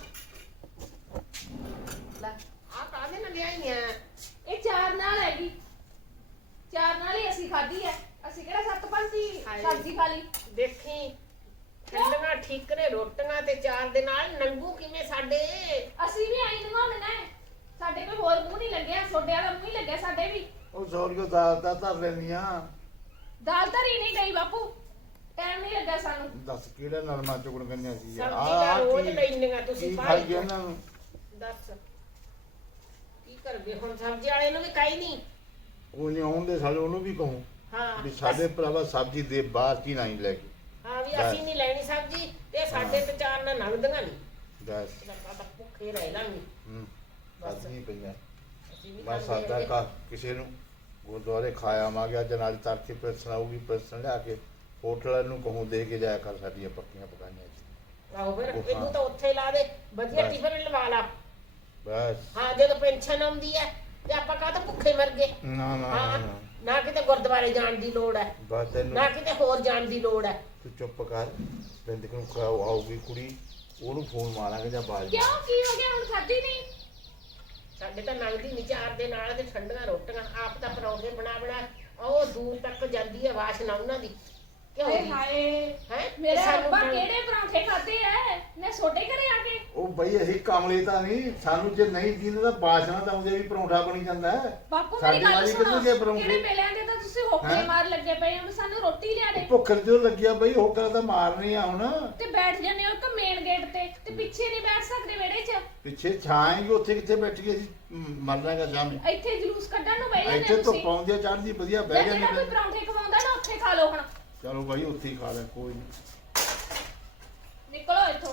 B: ਲੈ
A: ਆ ਕਾਹਦੇ ਨਾਲ ਲਿਆਈਆਂ?
B: ਇਹ ਚਾਰ ਨਾਲ ਹੈਗੀ, ਚਾਰ ਨਾਲ ਹੀ ਅਸੀਂ ਖਾਧੀ ਐ। ਅਸੀਂ ਕਿਹੜਾ ਸੱਤ ਪੰਜ ਦੀ
A: ਹਾਏ।
B: ਸਬਜ਼ੀ ਖਾ ਲਈ।
A: ਦੇਖੀ ਠੰਡੀਆਂ ਠੀਕਰੇ ਰੋਟੀਆਂ ਤੇ ਚਾਰ ਦੇ ਨਾਲ ਨੰਗੂ ਕਿਵੇਂ ਸਾਡੇ।
B: ਅਸੀਂ ਵੀ ਆਈ ਨਿਭਾਉਣਾ ਹੈ, ਸਾਡੇ ਕੋਈ ਹੋਰ ਮੂੰਹ ਨਹੀਂ ਲੱਗਿਆ, ਛੋਡੇ ਵਾਲਾ ਮੂੰਹ ਹੀ ਲੱਗਿਆ ਸਾਡੇ ਵੀ।
C: ਉਹ ਸੌਰੀਓ ਦਾਲ ਤਾਂ ਧਰ ਲੈਂਦੀਆਂ।
B: ਦਾਲ ਧਰੀ ਨਹੀਂ ਗਈ ਬਾਪੂ, ਟਾਈਮ ਨਹੀਂ ਲੱਗਾ ਸਾਨੂੰ।
C: ਦੱਸ ਕਿਹੜਾ ਨਰਮਾ ਚੁਗਣ ਕੰਨਿਆ ਸੀ ਯਾਰ।
A: ਸਬਜ਼ੀ ਦਾ
C: ਆਹ
A: ਰੋਜ਼
C: ਕੀ-
A: ਲੈਂਦੀਆਂ ਤੁਸੀਂ
C: ਕੀ
A: ਭਾਈ
C: ਖਾਈ ਗਏ ਇਹਨਾਂ ਨੂੰ?
A: ਦੱਸ ਕੀ ਕਰਗੇ ਹੁਣ? ਸਬਜ਼ੀ ਵਾਲੇ ਨੂੰ ਵੀ ਕਹੀ ਨਹੀਂ।
C: ਉਹ ਨਹੀਂ ਆਉਂਦੇ ਸਾਡੇ ਉਹਨੂੰ ਵੀ ਕਹੂੰ
A: ਹਾਂ
C: ਵੀ ਸਾਡੇ ਭਰਾਵਾ ਸਬਜ਼ੀ ਦੇ ਬਾਹਰ ਕੀ ਨਹੀਂ ਲੈ ਕੇ।
A: ਹਾਂ ਵੀ ਅਸੀਂ ਨਹੀਂ ਲੈਣੀ ਸਬਜ਼ੀ ਤੇ ਸਾਡੇ ਤੇ ਚਾਰ ਨਾ ਨੰਗਦੀਆਂ ਨਹੀਂ।
C: ਦੱਸ
A: ਲੱਗਾ ਤਾਂ ਭੁੱਖੇ ਰਹਿ ਲਾਂਗੇ।
C: ਹੂੰ
A: ਬਸ।
C: ਬਸ ਨਹੀਂ ਪਈਆਂ।
A: ਅਸੀਂ ਵੀ
C: ਮੈਂ
A: ਖਾਂਦੇ
C: ਸਾਦਾ
A: ਹੈਗੇ।
C: ਕਾ ਕਿਸੇ ਨੂੰ ਗੁਰਦੁਆਰੇ ਖਾਇਆ ਮਾ ਗਿਆ ਜਨਾਲੀ ਤੜਕੇ ਪੈਸਣ ਆਊਗੀ ਪੈਸਣ ਲਿਆ ਕੇ ਹੋਟਲ ਨੂੰ ਕਹੂੰ ਦੇ ਕੇ ਜਾਇਆ ਕਰ ਸਾਡੀਆਂ ਪੱਕੀਆਂ ਪਕਾਈਆਂ ਚ।
A: ਆਹੋ ਫਿਰ
C: ਉਹ
A: ਇਹਨੂੰ
C: ਹਾਂ।
A: ਤਾਂ ਉੱਥੇ ਲਾ ਦੇ, ਵਧੀਆ
C: ਬਸ।
A: ਟਿਫਨ ਲਵਾ ਲਾ।
C: ਬਸ
A: ਹਾਂ ਜਦੋਂ ਪੈਨਸ਼ਨ ਆਉਂਦੀ ਹੈ ਤੇ ਆਪਾਂ ਕਾਹ ਤਾਂ ਭੁੱਖੇ ਮਰ ਗਏ।
C: ਨਾ ਨਾ
A: ਹਾਂ
C: ਨਾ
A: ਨਾ ਕਿਤੇ ਗੁਰਦੁਆਰੇ ਜਾਣ ਦੀ ਲੋੜ ਹੈ,
C: ਬਸ ਤੈਨੂੰ
A: ਨਾ ਕਿਤੇ ਹੋਰ ਜਾਣ ਦੀ ਲੋੜ ਹੈ।
C: ਤੂੰ ਚੁੱਪ ਕਰ। ਬਿੰਦ ਨੂੰ ਖਾਓ ਆਊਗੀ ਕੁੜੀ ਉਹਨੂੰ ਫੋਨ ਮਾਰਾਂਗੇ ਜਾਂ ਬਾਜ
B: ਕਿਉਂ ਕੀ ਹੋ ਗਿਆ ਹੁਣ? ਖਾਧੀ ਨਹੀਂ?
A: ਸਾਡੇ ਤਾਂ ਨੰਗਦੀ ਨੀ ਚਾਰ ਦੇ ਨਾਲ ਤੇ ਠੰਡੀਆਂ ਰੋਟੀਆਂ ਆਪ ਤਾਂ ਪਰੌਂਠੇ ਬਣਾ ਬਣਾ ਉਹ ਦੂਰ ਤੱਕ ਜਾਂਦੀ ਹੈ ਵਾਸ਼ਨਾ ਉਹਨਾਂ ਦੀ। ਕਿਉਂ
B: ਹਾਏ ਹਾਏ,
A: ਹੈ
B: ਮੇਰੇ ਰੱਬਾ ਕਿਹੜੇ ਪਰੌਂਠੇ ਖਾਦੇ ਐ ਮੈਂ ਛੋਟੇ ਘਰੇ ਆ ਕੇ?
C: ਉਹ ਬਈ ਅਸੀਂ ਕਮਲੇ ਤਾਂ ਨਹੀਂ ਸਾਨੂੰ ਜੇ ਨਹੀਂ ਜੀਂਦੇ ਤਾਂ ਬਾਸ਼ਨਾ ਤਾਂ ਆਉਂਦੇ ਵੀ ਪਰੌਂਠਾ ਬਣੀ ਜਾਂਦਾ ਹੈ।
B: ਬਾਪੂ
C: ਸਾਡੇ
B: ਮੇਰੀ ਗੱਲ
C: ਵਾਲੀ
B: ਸੁਣੋ,
C: ਕਿੱਥੇ ਗਏ ਪਰੌਂਠੇ?
B: ਕਿਹੜੇ ਮੇਲਿਆਂ ਦੇ ਤਾਂ ਤੁਸੀਂ ਹੋਕੇ
C: ਹੈਂ?
B: ਮਾਰ ਲੱਗੇ ਪਏ ਹੋ, ਸਾਨੂੰ ਰੋਟੀ ਲਿਆ ਦੇ।
C: ਭੁੱਖ ਜੋ ਲੱਗਿਆ ਬਈ ਹੋਕਾ ਤਾਂ ਮਾਰਨੀ ਆ ਹੁਣ।
B: ਤੇ ਬੈਠ ਜਾਂਦੇ ਹੋ ਇੱਕ ਮੇਨ ਗੇਟ ਤੇ ਤੇ ਪਿੱਛੇ ਨਹੀਂ ਬੈਠ ਸਕਦੇ ਵਿਹੜੇ 'ਚ।
C: ਪਿੱਛੇ ਛਾਏਂਗੇ ਉੱਥੇ ਕਿੱਥੇ ਬੈਠ ਗਏ ਸੀ ਮਰ ਜਾਏਗਾ ਸ਼ਾਮੀ।
B: ਇੱਥੇ ਜਲੂਸ ਕੱਢਣ ਨੂੰ ਬਹਿ ਜਾਂਦੇ
C: ਇੱਥੇ
B: ਹੋ
C: ਤੋਂ
B: ਤੁਸੀਂ।
C: ਪਾਉਂਦੇ ਚੜ੍ਹਦੀ ਵਧੀਆ
B: ਜਾਂ
C: ਬਹਿ
B: ਜਿਹੜਾ ਕੋਈ
C: ਜਾਂਦੇ।
B: ਪਰੌਂਠੇ ਖਵਾਉਂਦਾ ਨਾ ਉੱਥੇ ਖਾ ਲਓ ਹੁਣ।
C: ਚਲੋ ਬਾਈ ਉੱਥੇ ਹੀ ਖਾ ਲੈ ਕੋਈ ਨੀ।
B: ਨਿਕਲੋ ਇੱਥੋਂ।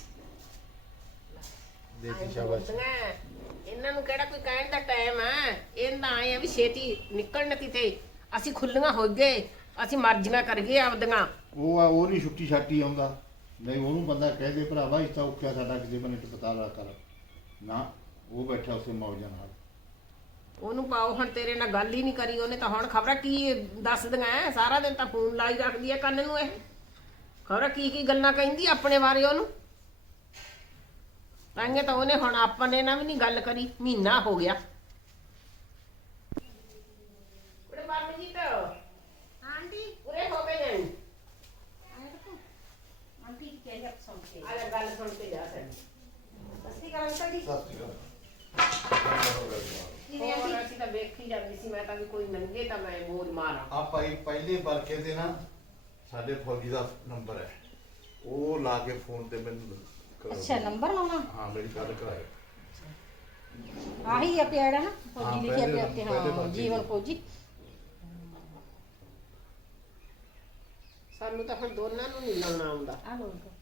C: ਦੇਖੀ ਸ਼ਾਬਾਸ਼।
A: ਰੋਟੀਆਂ, ਇਹਨਾਂ ਨੂੰ ਕਿਹੜਾ ਕੋਈ ਕਹਿਣ ਦਾ ਟਾਈਮ ਹੈ? ਇਹਨਾਂ ਆਏ ਆ ਵੀ ਛੇਤੀ ਨਿਕਲਣ ਕਿਤੇ। ਅਸੀਂ ਖੁੱਲੀਆਂ ਹੋ ਗਏ, ਅਸੀਂ ਮਰਜ਼ੀਆਂ ਕਰ ਗਏ ਆਪਦੀਆਂ।
C: ਉਹ ਆ ਉਹ ਨਹੀਂ ਛੁੱਟੀ ਛਾਟੀ ਆਉਂਦਾ ਨਹੀਂ ਉਹਨੂੰ ਬੰਦਾ ਕਹਿ ਦੇ ਭਰਾਵਾ ਇਸ ਤਾਂ ਔਖਿਆ ਸਾਡਾ ਕਿਸੇ ਬੰਨੇ ਤੇ ਪਤਾ ਲਾ ਕਰ ਨਾ। ਉਹ ਬੈਠਾ ਉਸੇ ਮੌਜਾਂ ਨਾਲ।
A: ਉਹਨੂੰ ਪਾਓ ਹੁਣ, ਤੇਰੇ ਨਾਲ ਗੱਲ ਹੀ ਨਹੀਂ ਕਰੀ ਉਹਨੇ ਤਾਂ। ਹੁਣ ਖਬਰਾਂ ਕੀ ਦੱਸਦੀਆਂ ਐ? ਸਾਰਾ ਦਿਨ ਤਾਂ ਫੋਨ ਲਾਈ ਰੱਖਦੀ ਐ ਕੰਨ ਨੂੰ। ਇਹ ਖਬਰਾਂ ਕੀ ਕੀ ਗੱਲਾਂ ਕਹਿੰਦੀ ਆਪਣੇ ਬਾਰੇ ਉਹਨੂੰ। ਤਾਂਗੇ ਤਾਂ ਉਹਨੇ ਹੁਣ ਆਪਣੇ ਨਾਲ ਵੀ ਨਹੀਂ ਗੱਲ ਕਰੀ, ਮਹੀਨਾ ਹੋ ਗਿਆ। ਕੁੜੇ ਪਰਮਜੀਤ ਆਂਟੀ ਉਰੇ ਹੋ ਕੇ ਜਾਈ।
G: ਆਂਟੀ ਕੀ ਕਹਿ ਰਿਹਾ ਸੁਣ ਕੇ?
A: ਆ ਲੈ ਗੱਲ ਸੁਣ ਕੇ ਜਾ ਸਾਡੀ।
G: ਸਸਤੀ ਕਰ ਅੰਕਲ ਜੀ।
C: ਸਤਿ ਸ਼੍ਰੀ ਅਕਾਲ।
G: ਕਿਵੇਂ
A: ਹੋਰ
G: ਆਂਟੀ?
A: ਅਸੀਂ ਤਾਂ ਵੇਖੀ ਜਾਂਦੀ ਸੀ, ਮੈਂ ਤਾਂ ਵੀ ਕੋਈ ਨੰਗੇ ਤਾਂ ਮੈਂ ਬੋਲ ਮਾਰਾਂ।
C: ਆ ਭਾਈ ਪਹਿਲੇ ਵਰਕੇ ਤੇ ਨਾ ਸਾਡੇ ਫੌਜੀ ਦਾ ਨੰਬਰ ਹੈ ਉਹ ਲਾ ਕੇ ਫੋਨ ਤੇ ਮੈਨੂੰ ਕਰੋ।
G: ਅੱਛਾ ਨੰਬਰ ਲਾਉਣਾ?
C: ਹਾਂ ਮੇਰੀ ਗੱਲ ਕਰਾਏ।
G: ਆਹੀ ਆ ਪਿਆ ਨਾ
C: ਹਾਂ,
G: ਫੌਜੀ ਲਿਖਿਆ
C: ਪਹਿਲੇ
G: ਪਿਆ ਉੱਤੇ।
C: ਪਹਿਲੇ
G: ਹਾਂ
C: ਫੌਜੀ।
G: ਜੀਵਨ ਫੌਜੀ।
A: ਸਾਨੂੰ ਤਾਂ ਹੁਣ ਦੋਨਾਂ ਨੂੰ ਨਹੀਂ ਲਾਉਣਾ ਆਉਂਦਾ।
G: ਆ ਲੋ ਅੰਕਲ।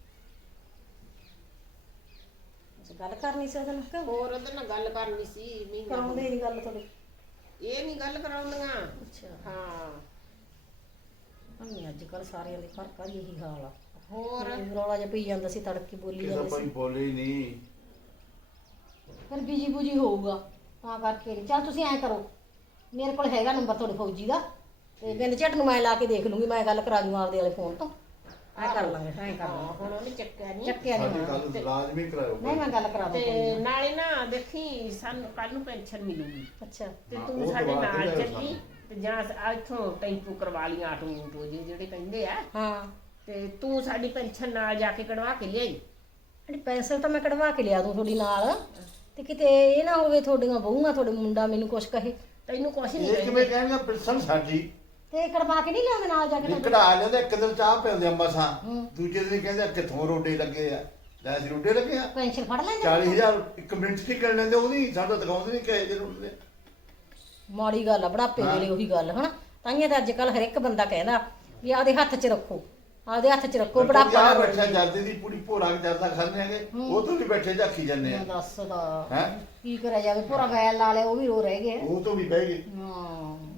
G: ਅੱਛਾ ਗੱਲ ਕਰਨੀ ਸੀ ਉਹਦੇ ਨਾਲ ਕਿ
A: ਹੋਰ ਉਹਦੇ ਨਾਲ ਗੱਲ ਕਰਨੀ ਸੀ। ਮਹੀਨਾ ਹੋ
G: ਕਰਾਉਂਦੇ ਨਹੀਂ ਗੱਲ ਤੁਹਾਡੇ?
A: ਇਹ ਨਹੀਂ ਗੱਲ ਕਰਾਉਂਦੀਆਂ।
G: ਅੱਛਾ
A: ਹਾਂ
G: ਨਹੀਂ ਅੱਜ ਕੱਲ ਸਾਰਿਆਂ ਦੇ ਘਰ ਘਰ ਇਹੀ ਹਾਲ ਆ।
A: ਹੋਰ
G: ਰੌਲਾ ਜਿਹਾ ਪਈ ਜਾਂਦਾ ਸੀ, ਤੜਕੇ ਬੋਲੀ
C: ਕਿਸੇ
G: ਜਾਂਦੇ
C: ਭਾਈ
G: ਸੀ।
C: ਬੋਲੇ ਹੀ ਨਹੀਂ।
G: ਫਿਰ ਬੀਜੀ ਬੂਜੀ ਹੋਊਗਾ ਤਾਂ ਕਰਕੇ ਨਹੀਂ। ਚੱਲ ਤੁਸੀਂ ਐਂ ਕਰੋ, ਮੇਰੇ ਕੋਲ ਹੈਗਾ ਨੰਬਰ ਤੁਹਾਡੇ ਫੌਜੀ ਦਾ, ਤੇ ਬਿੰਦ ਝੱਟ ਨੂੰ ਮੈਂ ਲਾ ਕੇ ਦੇਖ ਲੂੰਗੀ। ਮੈਂ ਗੱਲ ਕਰਾ ਦੂੰ ਆਪਦੇ ਵਾਲੇ ਫੋਨ ਤੋਂ। ਐਂ ਕਰ ਲਾਂਗੇ, ਐਂ ਕਰ
A: ਹਾਂ,
G: ਲਾਂਗੇ।
A: ਹੁਣ ਉਹਨੇ ਚੱਕਿਆ ਨਹੀਂ।
G: ਚੱਕਿਆ
C: ਸਾਡੀ
G: ਨਹੀਂ ਹੋਣਾ।
C: ਗੱਲ ਲਾਜ਼ਮੀ ਕਰਾਓ
G: ਨਹੀਂ ਮੈਂ ਗੱਲ ਕਰਾ ਦੂੰ
A: ਤੇ ਨਾਲੇ ਨਾ ਦੇਖੀ ਸਾਨੂੰ ਕੱਲ ਨੂੰ ਪੈਨਸ਼ਨ ਮਿਲੂਗੀ
G: ਅੱਛਾ
A: ਤੇ
C: ਹਾਂ,
A: ਤੂੰ
C: ਉਹ
A: ਸਾਡੇ
C: ਕਰਵਾ ਕੇ
A: ਨਾਲ
C: ਲਿਆਓ
A: ਚੱਲੀ ਤੇ ਜਾਂ ਆ ਇੱਥੋਂ ਟੈਂਪੂ ਕਰਵਾ ਲਈ, ਆਟੋ ਊਟੋ ਜਿਹੇ ਜਿਹੜੇ ਕਹਿੰਦੇ ਆ।
G: ਹਾਂ
A: ਤੇ ਤੂੰ ਸਾਡੀ ਪੈਨਸ਼ਨ ਨਾਲ ਜਾ ਕੇ ਕਢਵਾ ਕੇ ਲਿਆਈ।
G: ਜਿਹੜੀ ਪੈਨਸ਼ਨ ਤਾਂ ਮੈਂ ਕਢਵਾ ਕੇ ਲਿਆ ਦੂੰ ਤੁਹਾਡੀ ਨਾਲ, ਤੇ ਕਿਤੇ ਇਹ ਨਾ ਹੋਵੇ ਤੁਹਾਡੀਆਂ ਬਹੂਆਂ ਤੁਹਾਡੇ ਮੁੰਡਾ ਮੈਨੂੰ ਕੁਛ ਕਹੇ।
A: ਤੈਨੂੰ ਕੁਛ ਨਹੀਂ
C: ਇਹ ਕਿਵੇਂ
A: ਕਹਿੰਦੇ।
C: ਕਹਿਣਗੇ ਪਿਲਸਣ ਸਾਡੀ
G: ਤੇ ਕਢਵਾ ਕੇ ਨਹੀਂ ਲਿਆਉਂਦੇ ਨਾਲ ਜਾ ਕੇ ਤੁਹਾਡੇ?
C: ਨਿਕੜਾ ਲੈਂਦੇ ਇੱਕ ਦਿਨ ਚਾਹ ਪਿਆਉਂਦੇ ਆ ਮਸਾਂ
G: ਹੂੰ।
C: ਦੂਜੇ ਦਿਨ ਕਹਿੰਦੇ ਕਿੱਥੋਂ ਰੋਡੇ ਲੱਗੇ ਆ ਲੈ ਅਸੀਂ ਰੋਡੇ ਲੱਗੇ ਆ
G: ਪੈਨਸ਼ਨ ਫੜ ਲੈਂਦੇ?
C: ਚਾਲੀ ਹਜ਼ਾਰ ਇੱਕ ਮਿੰਟ ਚ ਨਿਕਲ ਲੈਂਦੇ ਉਹਦੀ ਸਾਡਾ ਦਿਖਾਉਂਦੇ ਨਹੀਂ ਕਹੇ ਜੇ ਰੋਡੇ।
G: ਮਾੜੀ ਗੱਲ ਆ ਬੁਢਾਪੇ
C: ਹਾਂ।
G: ਵੇਲੇ ਉਹੀ ਗੱਲ ਹਨਾ। ਤਾਂਹੀਓ ਤਾਂ ਅੱਜ ਕੱਲ ਹਰ ਇੱਕ ਬੰਦਾ ਕਹਿੰਦਾ ਵੀ ਆਪਦੇ ਹੱਥ 'ਚ ਰੱਖੋ, ਆਪਦੇ ਹੱਥ 'ਚ ਰੱਖੋ ਬੁਢਾਪਾ
C: ਆ
G: ਨਾ
C: ਬੈਠਾ ਜਰਦੇ ਦੀ ਪੂਰੀ ਭੋਰਾ ਜਰਦਾ ਖਾਂਦੇ ਆਗੇ ਉਹ ਤੋਂ ਵੀ ਬੈਠੇ ਝਾਕੀ ਜਾਂਦੇ ਆ
G: ਦੱਸਦਾ
C: ਹੈ
G: ਕੀ ਕਰਿਆ ਜਾਵੇ। ਪੂਰਾ ਵੈਲ ਲਾ ਲਿਆ ਉਹ ਵੀ ਰੋ ਰਹਿ ਗਏ।
C: ਉਹ ਤੋਂ ਵੀ ਬਹਿ ਗਏ।
G: ਹਾਂ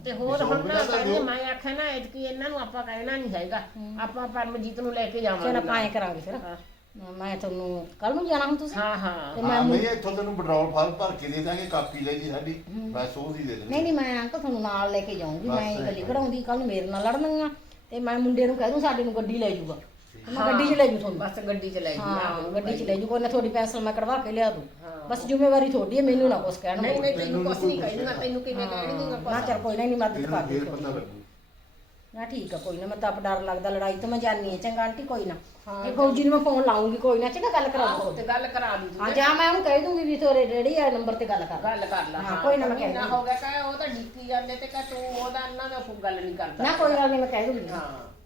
A: ਤੇ ਹੋਰ ਹੁਣ ਨਾ ਕਹਿੰਦੇ ਮੈਂ ਆਖਿਆ ਨਾ ਐਤਕੀ ਇਹਨਾਂ ਨੂੰ ਆਪਾਂ ਕਹਿਣਾ ਨਹੀਂ ਹੈਗਾ ਆਪਾਂ ਪਰਮਜੀਤ ਨੂੰ ਲੈ ਕੇ ਜਾਵਾਂਗੇ
G: ਚਲ ਆਪਾਂ ਐ ਕਰਾਂਗੇ ਫਿਰ ਮੈਂ ਤੁਹਾਨੂੰ ਕੱਲ ਨੂੰ ਜਾਣਾ ਹੁਣ ਤੁਸੀਂ
A: ਹਾਂ ਹਾਂ
G: ਤੇ
C: ਹਾਂ
G: ਮੈਂ
C: ਨਹੀਂ ਇੱਥੋਂ ਤੈਨੂੰ ਪੈਟਰੋਲ ਫਲ ਭਰ ਕੇ ਦੇ ਦਾਂਗੇ ਕਾਪੀ ਲੈ ਜੀ ਸਾਡੀ ਬਸ ਉਹ ਦੀ ਦੇ ਦੇਣੀ
G: ਨਹੀਂ ਨਹੀਂ ਮੈਂ ਅੰਕਲ ਤੁਹਾਨੂੰ ਨਾਲ ਲੈ ਕੇ ਜਾਊਂਗੀ
C: ਬਸ
G: ਮੈਂ
C: ਐਂ
G: ਗੱਡੀ ਕਢਾਉਂਦੀ ਕੱਲ ਨੂੰ ਮੇਰੇ ਨਾਲ ਲੜਨਗੀਆਂ ਤੇ ਮੈਂ ਮੁੰਡੇ ਨੂੰ ਕਹਿ ਦੂੰ ਸਾਡੇ ਨੂੰ ਗੱਡੀ ਲੈ ਜਾਊਗਾ ਮੈਂ ਗੱਡੀ 'ਚ ਲੈ ਜੂ ਤੁਹਾਨੂੰ
A: ਬਸ ਗੱਡੀ ਚ ਲੈ
G: ਹਾਂ
A: ਜਾਈਏ
G: ਗੱਡੀ 'ਚ ਲੈ ਜੂ ਕੋਈ ਨਾ ਤੁਹਾਡੀ ਪੈਨਸਲ ਮੈਂ ਕਢਵਾ ਕੇ ਲਿਆ ਦੂੰ ਬਸ ਜ਼ਿੰਮੇਵਾਰੀ ਤੁਹਾਡੀ ਹੈ ਮੈਨੂੰ ਨਾ ਕੁਛ ਕਹਿਣ
A: ਨਹੀਂ ਨਹੀਂ ਤੈਨੂੰ ਕੁਛ ਨਹੀਂ ਕਹਿਣਾ ਤੈਨੂੰ ਕਿਵੇਂ ਕਹਿਣਗੇ
G: ਨਾ ਚੱਲ ਕੋਈ ਨਾ ਨਹੀਂ ਮਦਦ
C: ਇਹਨੂੰ
G: ਕਰ
C: ਫੇਰ
G: ਦੂੰ
C: ਪਤਾ ਲੱਗੂ
G: ਨਾ ਠੀਕ ਆ ਕੋਈ ਨਾ ਮੈਂ ਤਾਂ ਆਪ ਡਰ ਲੱਗਦਾ ਲੜਾਈ ਤੋਂ ਮੈਂ ਜਾਣੀ ਹੈ ਚੰਗਾ ਆਂਟੀ ਕੋਈ ਨਾ ਇਹ ਫੌਜੀ ਨੂੰ ਮੈਂ ਫੋਨ ਲਾਉਂਗੀ ਕੋਈ ਨਾ ਚੰਗਾ ਗੱਲ ਕਰਾ
A: ਆਹੋ
G: ਦੂੰ
A: ਤੇ ਗੱਲ ਕਰਾ ਦੀ
G: ਹਾਂ ਜਾਂ ਮੈਂ ਉਹਨੂੰ ਕਹਿ ਦੂੰਗੀ ਵੀ ਤੁਹਾਡੇ ਰੇੜੀ ਆ ਨੰਬਰ ਤੇ ਗੱਲ ਕਰ
A: ਗੱਲ ਕਰ ਲਾ
G: ਹਾਂ ਕੋਈ ਨਾ ਮੈਂ ਕਹਿ
A: ਨਾ
G: ਦੂੰਗੀ
A: ਹੋ ਗਿਆ ਕਹੇ ਉਹ ਤਾਂ ਡਿੱਕੀ ਜਾਂਦੇ ਤੇ ਕਹ ਤੂੰ ਉਹਦਾ ਇਹਨਾਂ ਦਾ ਕੋਈ ਗੱਲ ਨਹੀਂ ਕਰਦਾ
G: ਨਾ ਕੋਈ ਗੱਲ ਨਹੀਂ ਮੈਂ ਕਹਿ ਦੂੰਗੀ
A: ਹਾਂ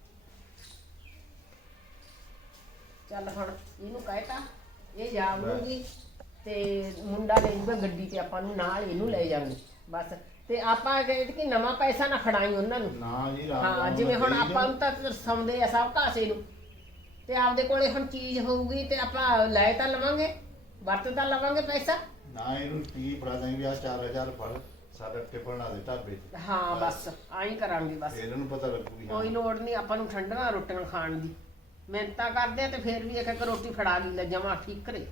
A: ਚੱਲ ਹੁਣ ਇਹਨੂੰ ਕਹਿਤਾ ਇਹ ਜਾਵੂਗੀ ਤੇ ਮੁੰਡਾ ਲੈ ਜੂਗਾ ਗੱਡੀ ਤੇ ਆਪਾਂ ਨੂੰ ਨਾਲ ਇਹਨੂੰ ਲੈ ਜਾਵਾਂਗੇ ਬਸ ਤੇ ਆਪਾਂ ਕਹਿੰਦੇ ਕਿ ਨਵਾਂ ਪੈਸਾ ਨਾ ਫੜਾਈ ਉਹਨਾਂ ਨੂੰ
C: ਨਾ ਜੀ ਰਾਮ
A: ਹਾਂ
C: ਰਾਮ
A: ਜਿਵੇਂ ਹੁਣ
C: ਨਾਲ
A: ਆਪਾਂ ਨੂੰ ਤਾਂ ਤਰਸਾਉਂਦੇ ਆ ਸਭ ਕਾਸੇ ਨੂੰ ਤੇ ਆਪਦੇ ਕੋਲੇ ਹੁਣ ਚੀਜ਼ ਹੋਊਗੀ ਤੇ ਆਪਾਂ ਲੈ ਤਾਂ ਲਵਾਂਗੇ ਵਰਤ ਤਾਂ ਲਵਾਂਗੇ ਪੈਸਾ
C: ਨਾ ਇਹਨੂੰ ਟੀ ਫੜਾ ਦਾਂਗੇ ਵੀ ਆ ਚਾਰ ਹਜ਼ਾਰ ਫੜ ਸਾਡਾ ਟਿਫਨ ਨਾ ਦੇ ਢਾਬੇ ਤੇ
A: ਹਾਂ ਬਸ ਆਈ ਕਰਾਂਗੇ ਬਸ
C: ਇਹਨਾਂ ਨੂੰ ਪਤਾ ਲੱਗੂਗੀ
A: ਕੋਈ ਲੋੜ ਨਹੀਂ ਆਪਾਂ ਨੂੰ ਠੰਡੀਆਂ ਰੋਟੀਆਂ ਖਾਣ ਦੀ ਮਿਹਨਤਾਂ ਕਰਦੇ ਆ ਤੇ ਫਿਰ ਵੀ ਇੱਕ ਇੱਕ ਰੋਟੀ ਫੜਾ ਲਈ ਲੈ ਜਮਾ ਠੀਕ ਕਰੇ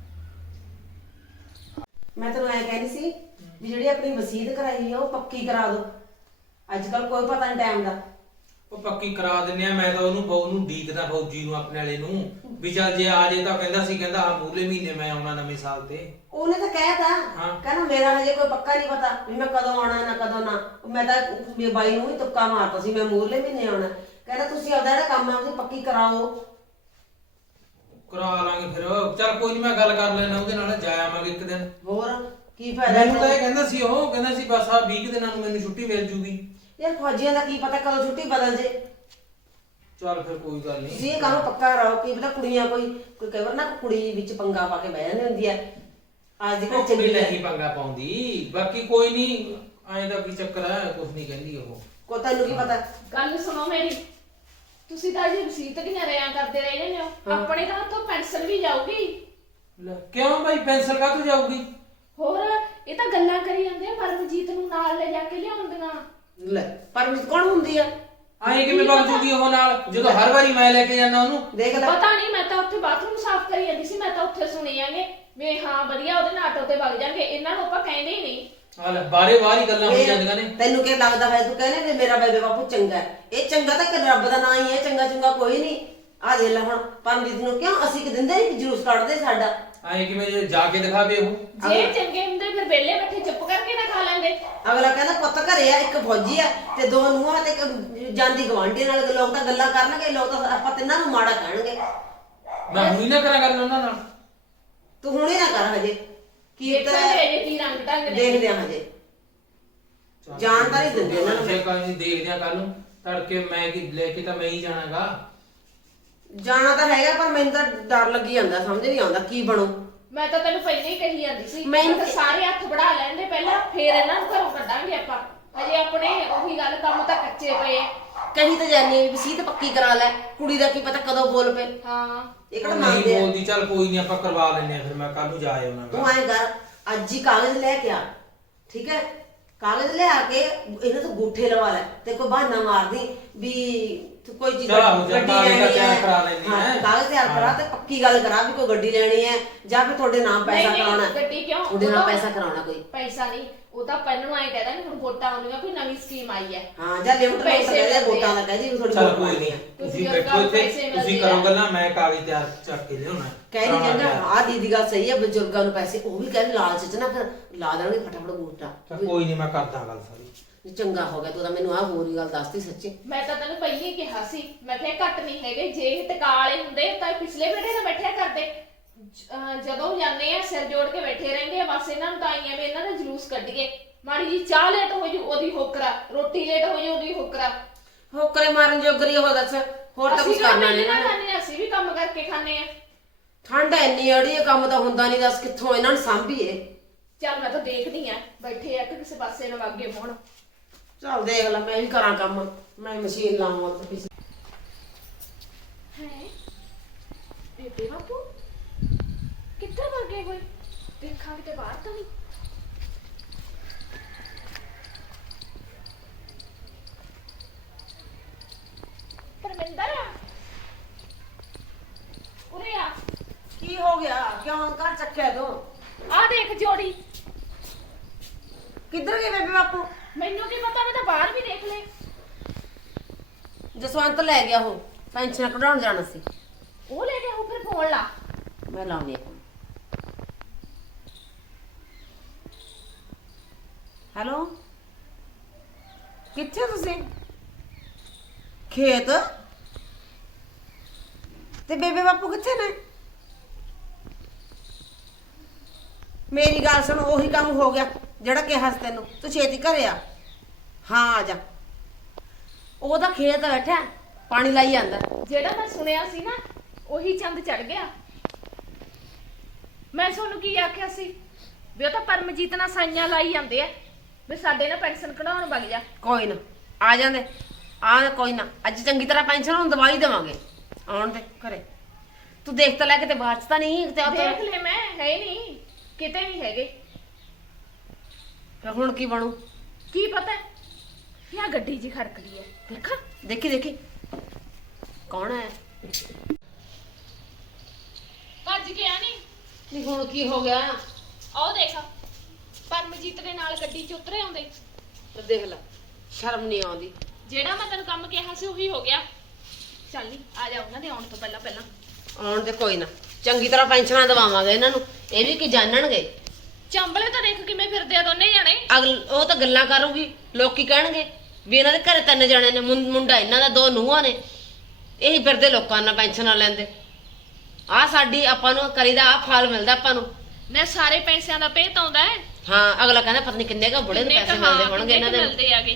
F: ਮੈਂ ਤੈਨੂੰ ਐ ਕਹਿੰਦੀ ਸੀ ਵੀ ਜਿਹੜੀ ਆਪਣੀ ਵਸੀਅਤ ਕਰਾਈ ਆ ਉਹ ਪੱਕੀ ਕਰਾ ਦੋ ਅੱਜ ਕੱਲ ਕੋਈ ਪਤਾ ਨਹੀਂ ਟਾਈਮ ਦਾ
H: ਉਹ ਪੱਕੀ ਕਰਾ ਦਿੰਨੇ ਆ ਮੈਂ ਤਾਂ ਉਹਨੂੰ ਬਹੁ ਨੂੰ ਡੀਕਦਾ ਫੌਜੀ ਨੂੰ ਆਪਣੇ ਵਾਲੇ ਨੂੰ ਵੀ ਚੱਲ ਜੇ ਆ ਜੇ ਤਾਂ ਕਹਿੰਦਾ ਸੀ ਕਹਿੰਦਾ ਆ ਮੂਲੇ ਮਹੀਨੇ ਮੈਂ ਆਉਣਾ ਨਵੇਂ ਸਾਲ ਤੇ
F: ਉਹਨੇ ਤਾਂ ਕਹਿਤਾ
H: ਹਾਂ।
F: ਕਹਿੰਦਾ ਮੇਰਾ ਹਜੇ ਕੋਈ ਪੱਕਾ ਨਹੀਂ ਪਤਾ ਵੀ ਮੈਂ ਕਦੋਂ ਆਉਣਾ ਨਾ ਕਦੋਂ ਨਾ ਮੈਂ ਤਾਂ ਵੀ ਬਾਈ ਨੂੰ ਹੀ ਤੁੱਕਾ ਮਾਰਤਾ ਸੀ ਮੈਂ ਮੂਰਲੇ ਮਹੀਨੇ ਆਉਣਾ ਕਹਿੰਦਾ ਤੁਸੀਂ ਆਪਦਾ ਜਿਹੜਾ ਕੰਮ ਆ ਉਹਦੀ ਪੱਕੀ ਕਰਾਓ
H: ਕਰਾ ਲਾਂਗੇ ਫਿਰ ਚੱਲ ਕੋਈ ਨਹੀਂ ਮੈਂ ਗੱਲ ਕਰ ਲੈਣਾ ਉਹਦੇ ਨਾਲ ਜਾ ਆਵਾਂਗੇ ਇੱਕ ਦਿਨ
F: ਹੋਰ ਕੀ ਫਾਇਦਾ
H: ਮੈਨੂੰ ਤਾਂ ਇਹ ਕਹਿੰਦਾ ਸੀ ਉਹ ਕਹਿੰਦਾ ਸੀ ਬਸ ਆ ਵੀਹ ਕੁ ਦਿਨਾਂ ਨੂੰ ਮੈਨੂੰ ਛੁੱਟੀ ਮਿਲ ਜੂਗੀ
F: ਯਾਰ ਫੌਜੀਆਂ ਦਾ ਕੀ ਪਤਾ ਕਦੋਂ ਛੁੱਟੀ ਬਦਲ ਜੇ
H: ਚੱਲ ਫਿਰ ਕੋਈ ਗੱਲ ਨਹੀਂ
F: ਤੁਸੀਂ ਇਹ ਕੰਮ ਪੱਕਾ ਕਰਾਓ ਕੀ ਪਤਾ ਕੁੜੀਆਂ ਕੋਈ ਕੋਈ ਕਈ ਵਾਰ ਨਾ ਕੁੜੀ ਵਿੱਚ ਪੰਗਾ ਪਾ ਕੇ ਬਹਿ ਜਾਂਦੀ ਹੁੰਦੀ ਆ ਅੱਜ ਦੀ ਘੜੀ
H: ਚੰਗੀ
F: ਚੰਗੀ
H: ਨਹੀਂ ਪੰਗਾ ਪਾਉਂਦੀ ਬਾਕੀ ਕੋਈ ਨਹੀਂ ਐਂ ਦਾ ਕੀ ਚੱਕਰ ਹੈ ਕੁਝ ਨਹੀਂ ਕਹਿੰਦੀ ਉਹ
F: ਕੋ ਤੈਨੂੰ ਕੀ ਪਤਾ
B: ਗੱਲ ਸੁਣੋ ਮੇਰੀ ਤੁਸੀਂ ਤਾਂ ਜੀ ਵਸੀਤ ਦੀਆਂ ਰਿਆਂ ਕਰਦੇ ਰਹੇ ਜਾਂਦੇ ਹੋ ਆਪਣੇ ਤਾਂ ਹੱਥੋਂ ਪੈਨਸਲ ਵੀ ਜਾਊਗੀ
H: ਲੈ, ਕਿਉਂ ਭਾਈ ਪੈਨਸਲ ਕਾਹਤੋਂ ਜਾਊਗੀ
B: ਹੋਰ ਇਹ ਤਾਂ ਗੱਲਾਂ ਕਰੀ ਜਾਂਦੇ ਆ ਪਰਮਜੀਤ ਨੂੰ ਨਾਲ ਲੈ ਜਾ ਕੇ ਲਿਆਉਂਦੀਆਂ
F: ਲੈ ਪਰਮਿਤ ਕੌਣ ਹੁੰਦੀ ਆ
H: ਐਂ ਕਿਵੇਂ ਵਗ ਜੂਗੀ ਉਹ ਨਾਲ ਜਦੋਂ ਹਰ ਵਾਰੀ ਮੈਂ ਲੈ ਕੇ ਜਾਂਦਾ ਉਹਨੂੰ
F: ਦੇਖ ਲੈ
B: ਪਤਾ ਨਹੀਂ ਮੈਂ ਤਾਂ ਉੱਥੇ ਬਾਥਰੂਮ ਸਾਫ਼ ਕਰੀ ਜਾਂਦੀ ਸੀ ਮੈਂ ਤਾਂ ਉੱਥੇ ਸੁਣੀ ਜਾਂਗੇ ਵੀ ਹਾਂ ਵਧੀਆ ਉਹਦੇ ਨਾਲ ਆਟੋ ਤੇ ਵਗ ਜਾਗੇ ਇਹਨਾਂ ਨੂੰ ਆਪਾਂ ਕਹਿੰਦੇ ਹੀ ਨਹੀਂ
H: ਆ ਲੈ ਬਾਰੇ ਬਾਹਰ ਹੀ ਗੱਲਾਂ ਹੋ ਜਾਂਦੀਆਂ ਨੇ
F: ਤੈਨੂੰ ਕੀ ਲੱਗਦਾ ਹੈ ਤੂੰ ਕਹਿੰਦੇ ਕਿ ਮੇਰਾ ਬੇਬੇ ਬਾਪੂ ਚੰਗਾ ਹੈ ਇਹ ਚੰਗਾ ਤਾਂ ਕਿ ਰੱਬ ਦਾ ਨਾਂ ਹੀ ਹੈ ਚੰਗਾ ਚੰਗਾ ਕੋਈ ਨਹੀਂ ਆ ਦੇ ਲੈ ਹੁਣ ਪਰਮਜੀਤ ਨੂੰ ਕਿਉਂ ਅਸੀਂ ਕਿ ਦਿੰਦੇ ਨਹੀਂ ਜਲੂਸ ਕੱਢਦੇ ਸਾਡਾ
H: ਐਂ ਕਿਵੇਂ ਜੇ ਜਾ ਕੇ ਦਿਖਾਵੇ ਉਹ
B: ਜੇ ਚੰਗੇ ਹੁੰਦੇ ਫਿਰ ਵਿਹਲੇ ਬੈਠੇ ਚੁੱਪ ਕਰਕੇ ਨਾ ਖਾ ਲੈਂਦੇ
F: ਅਗਲਾ ਕਹਿੰਦਾ ਪੁੱਤ ਘਰੇ ਆ ਇੱਕ ਫੌਜੀ ਆ ਤੇ ਦੋ ਨੂੰਹਾਂ ਤੇ ਇੱਕ ਜਾਂਦੀ ਗਵਾਂਢੀ ਨਾਲ ਲੋਕ ਤਾਂ ਗੱਲਾਂ ਕਰਨਗੇ ਲੋਕ ਤਾਂ ਆਪਾਂ ਤਿੰਨਾਂ ਨੂੰ ਮਾੜਾ ਕਹਿਣਗੇ
H: ਮੈਂ ਹੁਣੀ ਨਾ ਕਰਾਂ ਗੱਲ ਉਹਨਾਂ ਨਾਲ
F: ਤੂੰ ਹੁਣੇ ਨਾ ਕਰ ਹਜੇ ਕੀ
B: ਦੇਖਾਂਗੇ
F: ਤੇਰਾ
B: ਜੇ ਕੀ ਰੰਗ ਢੰਗ ਨੇ
F: ਦੇਖਦੇ ਆ ਹਜੇ ਜਾਣ ਤਾਂ ਨਹੀਂ ਦਿੰਦੇ ਇਹਨਾਂ ਨੂੰ
H: ਜੇ ਕੋਈ ਨਹੀਂ ਦੇਖਦੇ ਆ ਕੱਲ ਨੂੰ ਤੜਕੇ ਮੈਂ ਕੀ ਲੈ ਕੇ ਤਾਂ ਮੈਂ ਹੀ ਜਾਣਾਗਾ
F: ਜਾਣਾ ਤਾਂ ਹੈਗਾ ਪਰ ਮੈਨੂੰ ਤਾਂ ਡਰ ਲੱਗੀ ਜਾਂਦਾ ਸਮਝ ਨਹੀਂ ਆਉਂਦਾ ਕੀ ਬਣੂ
B: ਮੈਂ ਤਾਂ ਤੈਨੂੰ ਪਹਿਲਾਂ ਹੀ ਕਹੀ ਜਾਂਦੀ ਸੀ
F: ਮੈਂ-
B: ਮੈਂ ਤਾਂ ਸਾਰੇ ਹੱਥ ਵੜਾ ਲੈਂਦੇ ਪਹਿਲਾਂ ਫੇਰ ਇਹਨਾਂ ਨੂੰ ਘਰੋਂ ਕੱਢਾਂਗੇ ਆਪਾਂ ਹਜੇ ਆਪਣੇ ਉਹੀ ਗੱਲ ਕੰਮ ਤਾਂ ਕੱਚੇ ਪਏ ਆ।
F: ਕਹੀ ਤਾਂ ਜਾਨੀ ਵੀ ਵਸੀਅਤ ਪੱਕੀ ਕਰਾ ਲੈ ਕੁੜੀ ਦਾ ਕੀ ਪਤਾ ਕਦੋਂ ਬੋਲ ਪਏ
B: ਹਾਂ
F: ਇਹ ਕਿਹੜਾ
H: ਨਹੀਂ
F: ਮੰਨਦੇ ਆ
H: ਬੋਲਦੀ ਚੱਲ ਕੋਈ ਨਹੀਂ ਆਪਾਂ ਕਰਵਾ ਲੈਨੇ ਆ ਫਿਰ ਮੈਂ ਕੱਲ ਨੂੰ ਜਾ ਆਉਣਾਗਾ
F: ਤੂੰ ਐਂ ਕਰ ਅੱਜ ਹੀ ਕਾਗਜ਼ ਲੈ ਕੇ ਆ ਠੀਕ ਹੈ ਕਾਗਜ਼ ਲਿਆ ਕੇ ਇਹਨਾਂ ਤੋਂ ਗੂਠੇ ਲਵਾ ਲੈ ਤੇ ਕੋਈ ਬਹਾਨਾ ਮਾਰਦੀ ਵੀ ਤੂੰ ਕੋਈ ਚੀਜ਼
H: ਚਲੋ ਆਹੋ, ਜੇ
F: ਗੱਡੀ
H: ਕਾਗਜ਼
F: ਲੈਣੀ
H: ਤਿਆਰ
F: ਹੈ
H: ਕਰਾ ਲੈਂਦੀ
F: ਹਾਂ,
H: ਹੈ।
F: ਕਾਗਜ਼ ਤਿਆਰ ਕਰਾ
H: ਹਾਂ।
F: ਤੇ ਪੱਕੀ ਗੱਲ ਕਰਾ ਵੀ ਕੋਈ ਗੱਡੀ ਲੈਣੀ ਹੈ ਜਾਂ ਫਿਰ ਤੁਹਾਡੇ ਨਾਮ ਪੈਸਾ
B: ਨਹੀਂ,
F: ਕਰਾਉਣਾ
B: ਨਹੀਂ, ਗੱਡੀ ਕਿਉਂ?
F: ਤੁਹਾਡੇ
B: ਉਹ
F: ਨਾਮ
B: ਤਾਂ-
F: ਪੈਸਾ ਕਰਾਉਣਾ ਕੋਈ
B: ਪੈਸਾ ਨਹੀਂ ਉਹ ਤਾਂ ਪਹਿਲਾਂ ਨੂੰ ਐਂ ਕਹਿਦਾ ਨਹੀਂ ਹੁਣ ਵੋਟਾਂ ਆਉਂਦੀਆਂ ਕੋਈ ਨਵੀਂ ਸਕੀਮ ਆਈ ਹੈ
F: ਹਾਂ ਜਾਂ ਲਿਮਟ
B: ਪੈਸੇ
F: ਪੈਸੇ ਕਹਿੰਦੇ
B: ਮਿਲਦੇ
F: ਵੋਟਾਂ
B: ਆ।
F: ਦਾ ਕਹਿੰਦੀ ਵੀ ਥੋੜੀ
H: ਚੱਲ ਕੋਈ ਨਹੀਂ ਤੁਸੀਂ
B: ਤੁਸੀਂ
H: ਬੈਠੋ ਇੱਥੇ
B: ਪੈਸੇ ਮਿਲਦੇ
H: ਤੁਸੀਂ
B: ਆ।
H: ਕਰੋ ਗੱਲਾਂ ਮੈਂ ਕਾਗਜ਼ ਤਿਆਰ ਚੱਕ ਕੇ ਲਿਆਉਣਾ
F: ਕਹਿ ਨਹੀਂ
H: ਕਰਾਉਣਾ
F: ਚੰਗਾ
H: ਤਿਆਰ।
F: ਆਹ ਦੀਦੀ ਗੱਲ ਸਹੀ ਹੈ ਬਜ਼ੁਰਗਾਂ ਨੂੰ ਪੈਸੇ ਉਹ ਵੀ ਕਹਿੰਦੇ ਲਾਲਚ ਚ ਨਾ ਫਿਰ ਲਾ ਦੇਣਗੇ ਫਟਾਫਟ ਬੂਟਾ
H: ਚੱਲ ਕੋਈ ਨਹੀਂ ਮੈਂ ਕਰਦਾ ਗੱਲ ਸਾਰੀ
F: ਚੰਗਾ ਹੋ ਗਿਆ ਤੂੰ ਤਾਂ ਮੈਨੂੰ ਆਹ ਹੋਰ ਹੀ ਗੱਲ ਦੱਸਤੀ ਸੱਚੀ
B: ਮੈਂ ਤਾਂ ਤੈਨੂੰ ਪਹਿਲਾਂ ਹੀ ਕਿਹਾ ਸੀ ਮੈਂ ਕਿਹਾ ਘੱਟ ਨਹੀਂ ਹੈਗੇ ਜੇ ਇਹ ਟਕਾ ਵਾਲੇ ਹੁੰਦੇ ਤਾਂ ਇਹ ਪਿਛਲੇ ਵੇਲੇ ਤਾਂ ਬੈਠਿਆ ਕਰਦੇ ਜ- ਅਹ ਜਦੋਂ ਜਾਂਦੇ ਆ ਸਿਰ ਜੋੜ ਕੇ ਬੈਠੇ ਰਹਿੰਦੇ ਆ ਬਸ ਇਹਨਾਂ ਨੂੰ ਤਾਂ ਆਈਆਂ ਵੀ ਇਹਨਾਂ ਦਾ ਜਲੂਸ ਕੱਢੀਏ ਮਾੜੀ ਜੀ ਚਾਹ ਲੇਟ ਹੋ ਜੂ ਉਹਦੀ ਹੋਕਰਾ ਰੋਟੀ ਲੇਟ ਹੋ ਜੂ ਉਹਦੀ ਹੋਕਰਾ
F: ਹੋਕਰੇ ਮਾਰਨ ਜੋਗਰੀ ਉਹ ਦੱਸ ਹੋਰ ਤਾਂ ਕੁਝ
B: ਅਸੀਂ
F: ਕਰਨਾ
B: ਕੰਮ
F: ਨਹੀਂ
B: ਨਾ
F: ਇਹਨਾਂ ਨੇ
B: ਖਾਣੇ ਅਸੀਂ ਵੀ ਕੰਮ ਕਰਕੇ ਖਾਣੇ ਆ
F: ਠੰਡ ਐਨੀ ਅੜੀ ਇਹ ਕੰਮ ਤਾਂ ਹੁੰਦਾ ਨਹੀਂ ਦੱਸ ਕਿੱਥੋਂ ਇਹਨਾਂ ਨੂੰ ਸਾਂਭੀਏ
B: ਚੱਲ ਮੈਂ ਤਾਂ ਦੇਖਦੀ ਆ ਬੈਠੇ ਆ ਕਿ ਕਿਸੇ ਪਾਸੇ ਨਾ ਵਾਗੇ ਹੋਣ
F: ਚੱਲ ਦੇਖ ਲੈ ਮੈਂ ਵੀ ਕਰਾਂ ਕੰਮ ਮੈਂ ਮਸ਼ੀਨ ਲਾਵਾਂ ਉੱਥੇ ਪਿੱਛੇ
B: ਹੈ ਬੇਬੇ ਬਾਪੂ ਕਿੱਥੇ ਵਾਗੇ ਹੋਏ ਦੇਖਾਂ ਕਿਤੇ ਬਾਹਰ ਤਾਂ ਨਹੀਂ
F: ਕੀ ਹੋ ਗਿਆ ਕਿਉਂ ਘਰ ਚੱਕਿਆ ਤੂੰ
B: ਆਹ ਦੇਖ ਜੋੜੀ।
F: ਕਿੱਧਰ ਗਏ ਬੇਬੇ ਬਾਪੂ
B: ਮੈਨੂੰ ਕੀ ਪਤਾ, ਮੈਂ ਤਾਂ ਬਾਹਰ ਵੀ ਦੇਖ ਲਏ।
F: ਜਸਵੰਤ ਲੈ ਗਿਆ ਉਹ ਪੈਨਸ਼ਨ ਕਢਾਉਣ ਜਾਣਾ ਸੀ।
B: ਉਹ ਲੈ ਕੇ ਉਹ ਫਿਰ ਫੋਨ ਲਾ।
F: ਮੈਂ ਲਾਉਣੀ ਆ। ਹੈਲੋ ਕਿੱਥੇ ਹੋ ਤੁਸੀਂ? ਖੇਤ। ਤੇ ਬੇਬੇ ਬਾਪੂ ਕਿੱਥੇ ਨੇ? ਮੇਰੀ ਗੱਲ ਸੁਣ, ਉਹੀ ਕੰਮ ਹੋ ਗਿਆ ਜਿਹੜਾ ਕਿਹਾ ਸੀ ਤੈਨੂੰ। ਤੂੰ ਛੇਤੀ ਘਰੇ ਆ। ਹਾਂ ਆ ਜਾ। ਉਹ ਤਾਂ ਖੇਤ ਬੈਠਾ ਪਾਣੀ ਲਾਈ ਜਾਂਦਾ।
B: ਜਿਹੜਾ ਮੈਂ ਸੁਣਿਆ ਸੀ ਨਾ ਉਹੀ ਚੰਦ ਚੜ ਗਿਆ। ਮੈਂ ਤੁਹਾਨੂੰ ਕੀ ਆਖਿਆ ਸੀ ਵੀ ਉਹ ਤਾਂ ਪਰਮਜੀਤ ਨਾਲ ਸਾਈਆਂ ਲਾਈ ਜਾਂਦੇ ਆ ਵੀ ਸਾਡੇ ਨਾਲ ਪੈਨਸ਼ਨ ਕਢਾਉਣ ਵਗ ਜਾ।
F: ਕੋਈ ਨਾ ਆ ਜਾਂਦੇ ਆ। ਕੋਈ ਨਾ ਅੱਜ ਚੰਗੀ ਤਰ੍ਹਾਂ ਪੈਨਸ਼ਨ ਹੁਣ ਦਵਾਈ ਦੇਵਾਂਗੇ। ਆਉਣ ਦੇ ਘਰੇ। ਤੂੰ ਦੇਖ ਤਾਂ ਲੈ ਕਿਤੇ ਬਾਹਰ ਚ ਤਾਂ ਨਹੀਂ ਕਿਤੇ ਉੱਥੇ।
B: ਦੇਖ ਲੈ, ਮੈਂ ਹੈ ਨਹੀਂ ਕਿਤੇ ਨਹੀਂ ਹੈਗੇ।
F: ਫਿਰ ਹੁਣ ਕੀ ਬਣੂ?
B: ਕੀ ਪਤਾ ਯਾ ਗੱਡੀ ਜੀ ਖੜਕਦੀ ਹੈ। ਦੇਖਾਂ
F: ਦੇਖੀ ਦੇਖੀ ਕੌਣ ਹੈ?
B: ਭੱਜ ਗਿਆ ਨਹੀਂ।
F: ਨਹੀਂ ਹੁਣ ਕੀ ਹੋ ਗਿਆ?
B: ਆਓ ਦੇਖ ਪਰਮਜੀਤ ਦੇ ਨਾਲ ਗੱਡੀ ਚ ਉਤਰੇ ਆਉਂਦੇ।
F: ਤੇ ਦੇਖ ਲੈ ਸ਼ਰਮ ਨਹੀਂ ਆਉਂਦੀ।
B: ਜਿਹੜਾ ਮੈਂ ਤੈਨੂੰ ਕੰਮ ਕਿਹਾ ਸੀ ਉਹੀ ਹੋ ਗਿਆ। ਚੱਲ ਨੀ ਆ ਜਾ ਉਹਨਾਂ ਦੇ ਆਉਣ ਤੋਂ ਪਹਿਲਾਂ ਪਹਿਲਾਂ।
F: ਆਉਣ ਦੇ ਕੋਈ ਨਾ ਚੰਗੀ ਤਰ੍ਹਾਂ ਪੈਨਸ਼ਨਾਂ ਦਵਾਵਾਂਗੇ ਇਹਨਾਂ ਨੂੰ। ਇਹ ਵੀ ਕੀ ਜਾਣਨਗੇ।
B: ਚੰਬਲੇ ਤਾਂ ਦੇਖ ਕਿਵੇਂ ਫਿਰਦੇ ਆ ਦੋਨੇ ਜਾਣੇ।
F: ਅਗਲ ਉਹ ਤਾਂ ਗੱਲਾਂ ਕਰੂਗੀ। ਲੋਕੀ ਕਹਿਣਗੇ ਵੀ ਇਹਨਾਂ ਦੇ ਘਰੇ ਤਿੰਨ ਜਣੇ ਨੇ, ਮੁੰ- ਮੁੰਡਾ ਇਹਨਾਂ ਦਾ, ਦੋ ਨੂੰਹਾਂ ਨੇ। ਇਹੀ ਫਿਰਦੇ ਲੋਕਾਂ ਨਾਲ ਪੈਨਸ਼ਨਾਂ ਲੈਂਦੇ। ਆਹ ਸਾਡੀ ਆਪਾਂ ਨੂੰ ਕਰੀਦਾ ਆਹ ਫਲ ਮਿਲਦਾ ਆਪਾਂ ਨੂੰ।
B: ਮੈਂ ਸਾਰੇ ਪੈਸਿਆਂ ਦਾ ਭੇਤ ਆਉਂਦਾ ਹੈ।
F: ਹਾਂ ਅਗਲਾ ਕਹਿੰਦਾ ਪਤਾ ਨਹੀਂ ਕਿੰਨੇ ਕੁ ਬੁੜੇ ਨੂੰ
B: ਕਿੰਨੇ
F: ਪੈਸੇ
B: ਕੁ
F: ਮਿਲਦੇ
B: ਹਾਂ,
F: ਹੋਣਗੇ ਇਹਨਾਂ
B: ਕਿੰਨੇ ਕੁ
F: ਦੇ।
B: ਮਿਲਦੇ ਆਗੇ।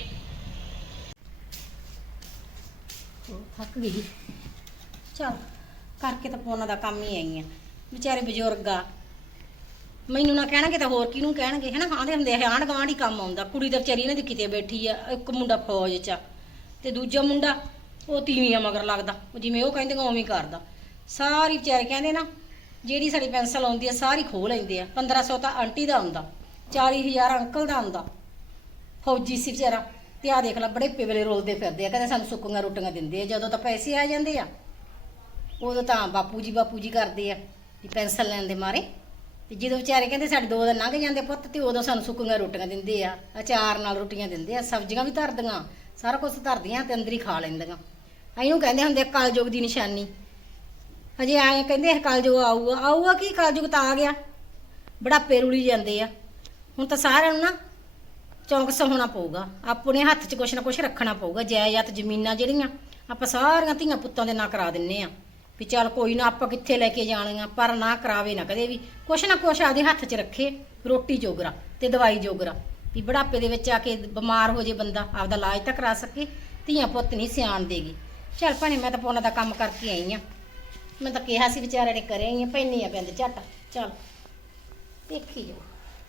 G: ਥੱਕ ਗਈ ਚਲ ਕਰਕੇ ਤਾਂ ਪੋਨਾ ਦਾ ਕੰਮ ਹੀ ਆਈ ਆ। ਵਿਚਾਰੇ ਬਜ਼ੁਰਗ ਆ, ਮੈਨੂੰ ਨਾ ਕਹਿਣਗੇ ਤਾਂ ਹੋਰ ਕਿਹਨੂੰ ਕਹਿਣਗੇ ਹਨਾ। ਆਂਦੇ ਹੁੰਦੇ ਆ ਆਂਢ ਗੁਆਂਢ ਹੀ ਕੰਮ ਆਉਂਦਾ। ਕੁੜੀ ਤਾਂ ਵਿਚਾਰੀ ਇਹਨਾਂ ਦੀ ਕਿਤੇ ਬੈਠੀ ਆ। ਇੱਕ ਮੁੰਡਾ ਫੌਜ 'ਚ ਆ ਤੇ ਦੂਜਾ ਮੁੰਡਾ ਉਹ ਤੀਵੀਆਂ ਮਗਰ ਲੱਗਦਾ। ਉਹ ਜਿਵੇਂ ਉਹ ਕਹਿੰਦੇ ਉਵੇਂ ਹੀ ਕਰਦਾ। ਸਾਰੀ ਵਿਚਾਰੇ ਕਹਿੰਦੇ ਨਾ ਜਿਹੜੀ ਸਾਡੀ ਪੈਨਸਲ ਆਉਂਦੀ ਆ ਸਾਰੀ ਖੋਹ ਲੈਂਦੇ ਆ। ਪੰਦਰਾਂ ਸੌ ਤਾਂ ਆਂਟੀ ਦਾ ਆਉਂਦਾ, ਚਾਲੀ ਹਜ਼ਾਰ ਅੰਕਲ ਦਾ ਆਉਂਦਾ। ਫੌਜੀ ਸੀ ਵਿਚਾਰਾ। ਤੇ ਆ ਦੇਖ ਲੈ ਬੜੇ ਵੇਲੇ ਰੋਲਦੇ ਫਿਰਦੇ ਆ, ਕਹਿੰਦੇ ਸਾਨੂੰ ਸੁੱਕੀਆਂ ਰੋਟੀਆਂ ਦਿੰਦੇ ਆ। ਜਦੋਂ ਤਾਂ ਪੈਸੇ ਆ ਜਾਂਦੇ ਆ ਉਦੋਂ ਤਾਂ ਬਾਪੂ ਜੀ ਬਾਪੂ ਜੀ ਕਰਦੇ ਆ ਵੀ ਪੈਨਸਲ ਲੈਣ ਦੇ ਮਾਰੇ। ਤੇ ਜਦੋਂ ਵਿਚਾਰੇ ਕਹਿੰਦੇ ਸਾਡੇ ਦੋ ਦਿਨ ਲੰਘ ਜਾਂਦੇ ਪੁੱਤ ਤੇ ਉਦੋਂ ਸਾਨੂੰ ਸੁੱਕੀਆਂ ਰੋਟੀਆਂ ਦਿੰਦੇ ਆ, ਅਚਾਰ ਨਾਲ ਰੋਟੀਆਂ ਦਿੰਦੇ ਆ, ਸਬਜ਼ੀਆਂ ਵੀ ਧਰਦੀਆਂ, ਸਾਰਾ ਕੁਝ ਧਰਦੀਆਂ ਤੇ ਅੰਦਰ ਹੀ ਖਾ ਲੈਂਦੀਆਂ। ਇਹਨੂੰ ਕਹਿੰਦੇ ਹੁੰਦੇ ਆ ਕਲਯੁਗ ਦੀ ਨਿਸ਼ਾਨੀ। ਹਜੇ ਆਏ ਕਹਿੰਦੇ ਆ ਕਲਯੁਗ ਆਊਗਾ। ਆਊਗਾ ਕੀ, ਕਲਯੁਗ ਤਾਂ ਆ ਗਿਆ। ਬੁਢਾਪੇ ਰੁਲੀ ਜਾਂਦੇ ਆ। ਹੁਣ ਤਾਂ ਸਾਰਿਆਂ ਨੂੰ ਨਾ ਚੌਕਸ ਹੋਣਾ ਪਊਗਾ। ਆਪਣੇ ਹੱਥ 'ਚ ਕੁਛ ਨਾ ਕੁਛ ਰੱਖਣਾ ਪਊਗਾ। ਜਾਇਦਾਦ ਜ਼ਮੀਨਾਂ ਜਿਹੜੀਆਂ ਆਪਾਂ ਸਾਰੀਆਂ ਧੀਆਂ ਪੁੱਤਾਂ ਦੇ ਨਾਂ ਕਰਾ ਦਿੰਨੇ ਆ ਵੀ ਚੱਲ ਕੋਈ ਨਾ ਆਪਾਂ ਕਿੱਥੇ ਲੈ ਕੇ ਜਾਣੀਆਂ, ਪਰ ਨਾ ਕਰਾਵੇ ਨਾ ਕਦੇ ਵੀ। ਕੁਛ ਨਾ ਕੁਛ ਆਪਦੇ ਹੱਥ 'ਚ ਰੱਖੇ, ਰੋਟੀ ਜੋਗਰਾ ਤੇ ਦਵਾਈ ਜੋਗਰਾ, ਵੀ ਬੁਢਾਪੇ ਦੇ ਵਿੱਚ ਆ ਕੇ ਬਿਮਾਰ ਹੋ ਜੇ ਬੰਦਾ ਆਪਦਾ ਇਲਾਜ ਤਾਂ ਕਰਾ ਸਕੇ। ਧੀਆਂ ਪੁੱਤ ਨਹੀਂ ਸਿਆਣ ਦੇਗੀ। ਚੱਲ ਭੈਣੇ ਮੈਂ ਤਾਂ ਪੋਨਾ ਦਾ ਕੰਮ ਕਰਕੇ ਆਈ ਆ। ਮੈਂ ਤਾਂ ਕਿਹਾ ਸੀ ਵਿਚਾਰੇ ਨੇ ਕਰਿਆ ਹੀ ਆ। ਪੈਣੀ ਆ ਪੈਂਦੇ ਝੱਟ। ਚੱਲ ਦੇਖੀ ਜਾਓ।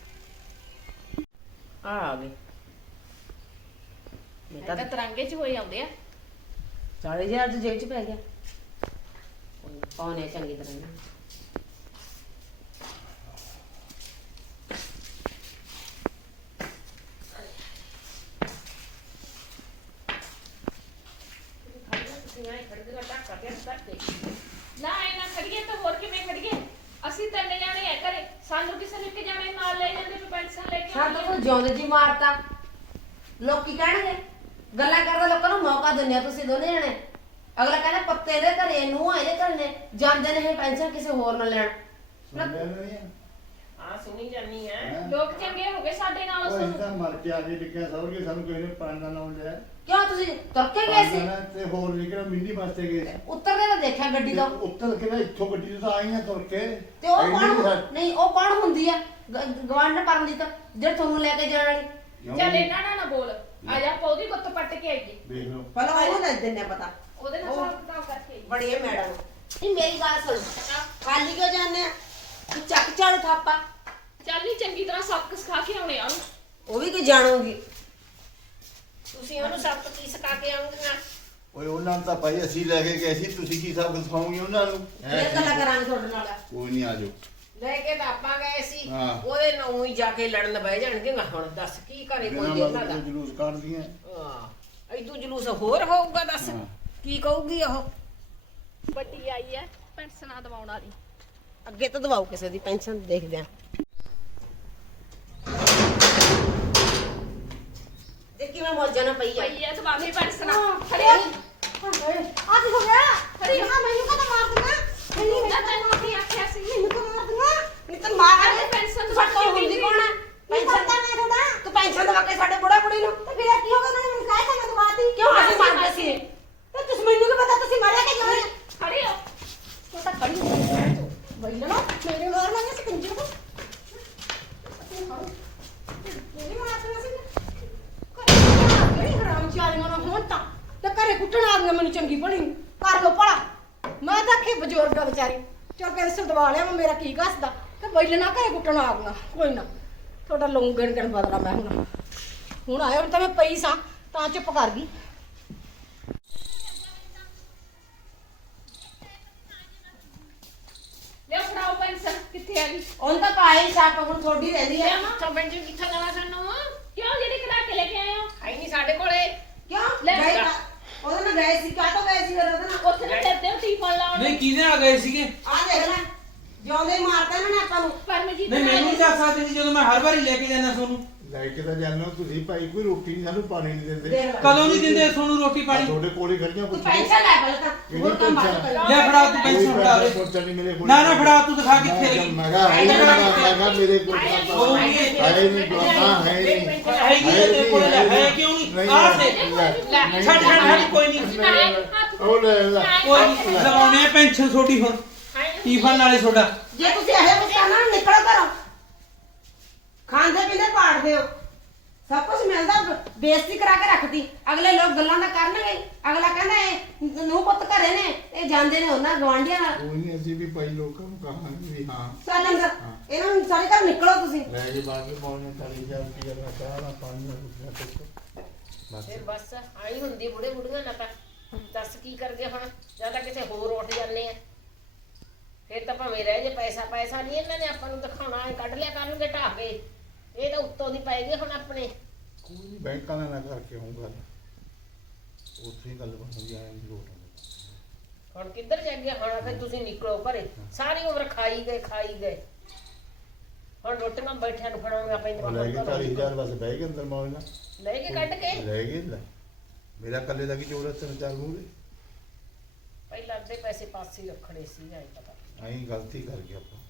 F: ਆ ਆ ਗਏ।
B: ਇਹ ਤਾਂ ਤਰਾਂਗੇ ਚ ਹੋਏ ਆਉਂਦੇ ਆ।
F: ਚਾਲੀ ਹਜ਼ਾਰ ਦੀ ਜੇਬ 'ਚ ਪੈ ਗਿਆ। ਪਾਉਣੇ ਚੰਗੀ ਤਰ੍ਹਾਂ ਨਾ।
B: ਨਾ ਇਹਨਾਂ ਖੜੀਏ ਤਾਂ ਹੋਰ ਕਿਵੇਂ ਖੜੀਏ। ਅਸੀਂ ਤਿੰਨ ਜਾਣੇ ਆ ਘਰੇ, ਸਾਨੂੰ ਕਿਸੇ ਨੂੰ ਇੱਕ ਜਾਣੇ ਨਾਲ ਲੈ ਜਾਂਦੇ ਵੀ ਪੈਨਸ਼ਨ ਲੈ ਕੇ
F: ਸਾਡਾ ਤਾਂ ਜਿਉਂਦੇ ਜੀ ਮਾਰਤਾ। ਲੋਕੀ ਕਹਿਣਗੇ ਗੱਲਾਂ ਕਰਦੇ ਲੋਕਾਂ ਨੂੰ ਮੌਕਾ ਦਿੰਦੇ ਆ ਤੁਸੀਂ ਦੋਨੇ ਜਣੇ। ਅਗਲਾ ਕਹਿੰਦਾ ਪੱਤੇ ਦੇ ਘਰੇ ਨੂੰ ਇਹਦੇ ਘਰ ਨੇ ਜਾਂਦੇ ਨੇ ਇਹ ਪੈਨਸ਼ਨ ਕਿਸੇ ਹੋਰ ਨਾਲ ਲੈਣ।
C: ਸੁਣਿਆ ਨਹੀਂ
A: ਆ ਸੁਣੀ ਜਾਨੀ ਆ।
C: ਹੈ
B: ਲੋਕ ਚੰਗੇ ਹੋ ਗਏ ਸਾਡੇ ਨਾਲ।
C: ਉਹ
B: ਉਸ
C: ਇਦਾਂ ਮਰ ਕੇ ਆ ਕੇ ਲਿਖਿਆ ਸੌਰ ਕੇ ਸਾਨੂੰ ਕਿਸੇ ਨੇ ਪਾਣਾ ਲਾਉਣ ਲਿਆ।
F: ਕਿਉਂ ਤੁਸੀਂ ਤੁਰ ਕੇ ਗਏ ਸੀ?
C: ਤੇ ਹੋਰ ਵੀ ਕਿਹੜਾ ਮਿੰਨੀ ਵਾਸਤੇ ਗਏ ਸੀ।
F: ਉੱਤਰਦੇ ਤਾਂ ਦੇਖਿਆ ਗੱਡੀ ਤੋਂ।
C: ਉੱਤਰ ਕੇ ਨਾ ਇੱਥੋਂ ਗੱਡੀ ਤੋਂ ਤਾਂ ਆਈਆਂ ਤੁਰ ਕੇ।
F: ਤੇ ਉਹ
C: ਐਡੀ
F: ਕੌਣ
C: ਸਾ-
F: ਨਹੀਂ ਉਹ ਕੌਣ ਹੁੰਦੀ ਆ? ਗਵਾਂਢ ਪਰਮਜੀਤ ਜਿਹੜਾ ਤੁਹਾਨੂੰ ਲੈ ਕੇ ਜਾਣ ਵਾਲੀ।
C: ਕਿਉਂ?
B: ਚੱਲ ਇਹਨਾਂ ਨਾਲ ਨਾ ਬੋਲ। ਆ ਜਾ ਆਪਾਂ ਉਹਦੀ ਗੁੱਤ ਪੱਟ ਕੇ ਆਈਏ।
C: ਦੇਖ ਲਓ
F: ਪਹਿਲਾਂ ਉਹਨੂੰ ਦੱਸ ਦਿੰਨੇ ਪਤਾ।
B: ਉਹਦੇ ਨਾਲ ਹਿਸਾਬ ਕਿਤਾਬ ਕਰਕੇ ਆਈਏ।
F: ਬੜੀ ਹੈ ਮੈਡਮ। ਨਹੀਂ ਮੇਰੀ ਗੱਲ ਸੁਣ। ਖਾਲੀ ਕਿਉਂ ਜਾਂਦੇ ਆ? ਤੂੰ ਚੱਕ ਝਾੜੂ ਥਾਪਾ।
B: ਚੱਲ ਨੀ ਚੰਗੀ ਤਰ੍ਹਾਂ ਸਬਕ ਸਿਖਾ ਕੇ ਆਉਣੇ ਆ ਉਹਨੂੰ।
F: ਉਹ ਵੀ ਕੀ ਜਾਣੂਗੀ।
A: ਤੁਸੀਂ ਉਹਨੂੰ ਸਭ ਤੋਂ ਕੀ ਸਿਖਾ ਕੇ ਆਉਂਗੀਆਂ?
C: ਓਏ ਉਹਨਾਂ ਨੂੰ ਤਾਂ ਭਾਈ ਅਸੀਂ ਲੈ ਕੇ ਗਏ ਸੀ। ਤੁਸੀਂ ਕੀ ਸਭ ਦਿਖਾਓਗੇ ਉਹਨਾਂ ਨੂੰ?
F: ਫੇਰ ਗੱਲਾਂ ਕਰਾਂਗੇ ਤੁਹਾਡੇ ਨਾਲ।
C: ਕੋਈ ਨਹੀਂ ਆਜੋ।
A: ਲੈ ਕੇ ਤਾਂ ਆਪਾਂ ਗਏ ਸੀ।
C: ਹਾਂ।
A: ਉਹਦੇ ਨਾਲ ਹੀ ਜਾ ਕੇ ਲੜਨ ਬਹਿ ਜਾਣਗੇ। ਨਾ ਹੁਣ ਦੱਸ ਕੀ ਕਰੇ ਕੋਈ ਇਹਨਾਂ ਦਾ।
C: ਜਲੂਸ ਕੱਢਦੀਆਂ।
A: ਹਾਂ ਇਦੂ ਜਲੂਸ ਹੋਰ ਹੋਊਗਾ। ਦੱਸ
C: ਹਾਂ।
A: ਕੀ ਕਹੂਗੀ ਉਹ?
B: ਵੱਡੀ ਆਈ ਐ ਪੈਨਸ਼ਨਾਂ ਦਵਾਉਣ ਵਾਲੀ।
F: ਅੱਗੇ ਤਾਂ ਦਵਾਓ ਕਿਸੇ ਦੀ ਪੈਨਸ਼ਨ ਦੇਖਦੇ ਆ ਦੇਖ ਕਿਵੇਂ ਮੌਜਾਂ ਨਾਲ ਪਈ ਆ
B: ਪਈ ਆ ਸਵਾਮੀ ਪੈਨਸ਼ਨ
G: ਅਰੇ ਆ ਕੀ ਹੋ ਗਿਆ ਅਰੇ ਹਾਂ ਮੈਨੂੰ ਕਦੋਂ ਮਾਰ ਦੂੰਗਾ ਮੈਨੂੰ
B: ਨਾ ਤੈਨੂੰ ਕੀ ਆਖਿਆ ਸੀ
G: ਮੈਨੂੰ ਕਦੋਂ ਮਾਰ ਦੂੰਗਾ
F: ਨਹੀਂ ਤਾਂ ਮਾਰ
B: ਅਰੇ ਪੈਨਸ਼ਨ
F: ਸਾਡੇ ਕੋਲ ਹੁੰਦੀ ਕੌਣ ਆ
G: ਪੈਨਸ਼ਨ ਤਾਂ ਮੈਂ ਤੁਹਾਡਾ
F: ਤੂੰ ਪੈਨਸ਼ਨ ਦਵਾ ਕੇ ਸਾਡੇ ਬੁੜਾ ਕੁੜੀ ਨੂੰ
G: ਤੇ ਫਿਰ ਕੀ ਹੋ ਗਿਆ ਉਹਨਾਂ ਨੇ ਮੈਨੂੰ ਕਹਿ ਤਾ ਮੈਂ ਦਵਾਤੀ
F: ਕਿਉਂ ਅਸੀਂ ਮੰਗਦੇ ਸੀ
G: ਤੇ ਤੁਸੀਂ ਮੈਨੂੰ ਕੀ ਪਤਾ ਤੁਸੀਂ ਮਾਰਿਆ ਕਿ ਕਿਉਂ
B: ਖੜੀ ਹੋ
G: ਤੂੰ ਤਾਂ ਖੜੀ ਹੋ ਬਈ ਨਾ ਮੇਰੇ ਨਾਲ ਨਾ ਇਸ ਕੰਜਰ ਨੂੰ ਮੇਰੇ ਮਾਰ ਦੂੰਗਾ ਸੀ ਨਹੀਂ ਹਰਾਮ ਚਾਲੀਆਂ ਨਾ ਹੋਣ ਤਾਂ ਤੇ ਘਰੇ ਕੁੱਟਣ ਆ ਗਈਆਂ ਮੈਨੂੰ ਚੰਗੀ ਭਲੀ ਨੂੰ। ਕਰ ਲੋ ਭਲਾ ਮੈਂ ਤਾਂ ਆਖੇ ਬਜ਼ੁਰਗ ਆ ਵਿਚਾਰੀ ਚਲ ਪੈਨਸਲ ਦਵਾ ਲਿਆ ਮੈਂ ਮੇਰਾ ਕੀ ਘਸਦਾ ਤੇ ਬੈਲ ਨਾ ਘਰੇ ਕੁੱਟਣ ਆ ਗਈਆਂ ਕੋਈ ਨਾ ਤੁਹਾਡਾ ਲੰਗਣ ਗਣ ਬਦਲਾ ਮੈਂ ਹੁਣ ਹੁਣ ਆਇਆ ਹੁਣ ਤਾਂ ਮੈਂ ਪਈ ਸਾਂ ਤਾਂ ਚੁੱਪ ਕਰ ਗਈ
B: ਲੈ ਫੜਾਓ ਪੈਨਸ਼ਨ ਕਿੱਥੇ ਆ ਗਈ
F: ਉਹਨ ਤਾਂ ਪਾਈ ਛਾਪ ਹੁਣ ਥੋੜੀ ਰਹਿੰਦੀ ਆ
A: ਤਾਂ ਪੈਨਸ਼ਨ ਕਿੱਥੋਂ ਦੇਣਾ ਸਾਨੂੰ
B: ਕਿਉਂ ਜਿਹੜੀ ਕਢਾ ਕੇ ਲੈ ਕੇ ਆਏ ਹੋ
A: ਹੈ ਨਹੀਂ ਸਾਡੇ ਕੋਲੇ
F: ਕਿਉਂ
B: ਲੈ
F: ਗਏ ਤਾਂ- ਉਹਦੇ ਨਾਲ ਗਏ ਸੀ ਕਾਹ ਤੋਂ ਗਏ ਸੀ ਫਿਰ ਉਹਦੇ ਨਾਲ
B: ਉੱਥੇ ਨਾ ਚੱਲਦੇ ਹੋ ਟੀਫਨ ਲਾਉਣ
H: ਨਹੀਂ ਕਿਹਦੇ ਨਾਲ ਗਏ ਸੀਗੇ
F: ਆ ਦੇਖ ਲੈ ਜਿਉਂਦੇ ਹੀ ਮਾਰਤਾ ਇਹਨਾਂ ਨੇ ਆਪਾਂ ਨੂੰ
B: ਪਰਮਜੀਤ
H: ਨਹੀਂ ਮੈਨੂੰ ਨਹੀਂ ਦੱਸ ਸਕਦੇ ਸੀ ਜਦੋਂ ਮੈਂ ਹਰ ਵਾਰੀ ਲੈ ਕੇ ਜਾਂਦਾ ਤੁਹਾਨੂੰ
C: ਲੈ ਕੇ ਤਾਂ ਜਾਂਦੇ ਹੋ ਤੁਸੀਂ ਭਾਈ ਕੋਈ ਰੋਟੀ ਨਹੀਂ ਸਾਨੂੰ ਪਾਣੀ ਨਹੀਂ ਦਿੰਦੇ
F: ਦੇਖ ਲੈ
H: ਕਦੋਂ ਨਹੀਂ ਦਿੰਦੇ ਤੁਹਾਨੂੰ ਰੋਟੀ
C: ਆ
H: ਪਾਣੀ
C: ਤੁਹਾਡੇ ਕੋਲੇ ਖੜੀਆਂ
F: ਤੂੰ
C: ਪੁੱਛੋ
F: ਪੈਨਸ਼ਨ ਲੈ ਪਹਿਲਾਂ ਤਾਂ
C: ਕਿਹੜੀ
F: ਹੋਰ ਕੰਮ ਬਾਅਦ
C: ਪੈਨਸ਼ਨ?
F: ਕਰ
H: ਲੈ ਫੜਾ ਤੂੰ ਪੈਨਸ਼ਨ ਫੜਾ ਦੇ
C: ਪੁੱਛਣ ਨਹੀਂ ਮੇਰੇ ਕੋਲ
H: ਨਾ ਨਾ ਫੜਾ ਤੂੰ ਦਿਖਾ ਕਿੱਥੇ ਗਈ
C: ਮੈਂ ਕਿਹਾ ਹੈ ਨਹੀਂ ਮੈਂ ਕਿਹਾ ਮੇਰੇ ਕੋਲ
H: ਉਹ
C: ਤਾਂ
H: ਵੀ ਇਹ-
C: ਹੈ ਨਹੀਂ ਦੋਨਾ ਹੈ ਨਹੀਂ
H: ਹੈਗੀ ਤਾਂ ਤੇਰੇ ਕੋਲ ਲੈ ਹੈ ਕਿਉਂ ਨਹੀਂ ਆ ਦੇ ਛੱਡ ਛੱਡ ਛੱਡ ਕੋਈ ਨਹੀਂ
C: ਉਹ ਲੈ ਲੈ
H: ਕੋਈ ਨਹੀਂ ਲਵਾਉਣੇ ਆ ਪੈਨਸ਼ਨ ਛੋਟੀ ਹੁਣ ਟੀਫਨ ਨਾਲੇ ਛੋਡਾ
F: ਜੇ ਤੁਸੀਂ ਇਹੋ ਕੁਝ ਕਰਨਾ ਨਾ ਨਿਕਲੋ ਘਰੋਂ ਖਾਂਦੇ ਪੀਂਦੇ ਪਾੜਦੇ ਹੋ ਸਭ ਕੁਝ ਮਿਲਦਾ ਬੇਇੱਜ਼ਤੀ ਕਰਾ ਕੇ ਰੱਖਤੀ ਅਗਲੇ ਲੋਕ ਗੱਲਾਂ ਤਾਂ ਕਰਨਗੇ ਹੀ। ਅਗਲਾ ਕਹਿੰਦਾ ਇਹ ਨੂੰ ਪੁੱਤ ਘਰੇ ਨੇ ਇਹ ਜਾਂਦੇ ਨੇ ਉਹਨਾਂ ਗਵਾਂਢੀਆਂ ਨਾਲ
C: ਕੋਈ ਨਹੀਂ ਅਸੀਂ ਵੀ ਭਾਈ ਲੋਕਾਂ ਨੂੰ ਕਹਾਂਗੇ ਵੀ ਹਾਂ
F: ਚੱਲ ਅੰਦਰ ਇਹਨਾਂ ਨੂੰ ਸਾਰੇ ਘਰ ਨਿਕਲੋ ਤੁਸੀਂ
C: ਲੈ ਕੇ ਬਾਅਦ ਵਿੱਚ ਪਾਉਣੇ ਚਾਲੀ ਹਜ਼ਾਰ ਰੁਪਏ ਦਾ ਚਾਹ ਨਾ ਪਾਣੀ ਨਾ ਕੁਛ ਨਾ ਕੁਛ ਬਸ
A: ਫਿਰ ਬਸ ਆਈ ਹੁੰਦੀ ਬੁੜੇ ਬੁੜੀਆਂ ਨਾਲ ਤਾਂ ਦੱਸ ਕੀ ਕਰਗੇ ਹੁਣ ਜਾਂ ਤਾਂ ਕਿਸੇ ਹੋਰ ਉੱਠ ਜਾਂਦੇ ਆ ਫਿਰ ਤਾਂ ਭਾਵੇਂ ਰਹਿ ਜੇ ਪੈਸਾ ਪੈਸਾ ਨਹੀਂ ਇਹਨਾਂ ਨੇ ਆਪਾਂ ਨੂੰ ਦਿਖਾਉਣਾ ਹੈ ਕੱਢ ਲਿਆ ਕਰਨਗੇ ਢਾਹ ਕੇ ਇਹ ਤਾਂ ਉੱਤੋਂ ਦੀ ਪੈ ਗਏ ਹੁਣ ਆਪਣੇ
C: ਕੋਈ ਨਹੀਂ ਬੈਂਕਾਂ ਨਾਲ ਨਾ ਕਰਕੇ ਹੋਊਗਾ ਉੱਥੇ ਹੀ ਗੱਲ ਬਣਦੀ ਆ ਐਂ ਲੋਟ
A: ਹੁਣ ਕਿੱਧਰ ਜਾ ਗਿਆ ਹੁਣ ਫਿਰ ਤੁਸੀਂ ਨਿਕਲੋ ਘਰੇ ਸਾਰੀ ਉਮਰ ਖਾਈ ਗਏ ਖਾਈ ਗਏ ਹੁਣ ਰੋਟੀਆਂ ਬੈਠਿਆਂ ਨੂੰ ਫੜਾਉਣੀਆਂ ਪੈਂਦੀਆਂ
C: ਲੈ ਕੇ ਚਾਲੀ ਹਜ਼ਾਰ ਬਸ ਬਹਿ ਗਏ ਅੰਦਰ ਮੌਜ ਨਾਲ
A: ਲੈ ਕੇ ਕੱਢ ਕੇ
C: ਲੈ ਗਏ ਲੈ ਮੇਰਾ ਕੱਲੇ ਦਾ ਕੀ ਜੋਰ ਤਿੰਨ ਚਾਰ ਮੂਹਰੇ
A: ਪਹਿਲਾਂ ਅੱਧੇ ਪੈਸੇ ਪਾਸੇ ਹੀ ਰੱਖਣੇ ਸੀ ਐਂ ਪਤਾ
C: ਐਂ ਗਲਤੀ ਕਰ ਗਿਆ ਆਪਾਂ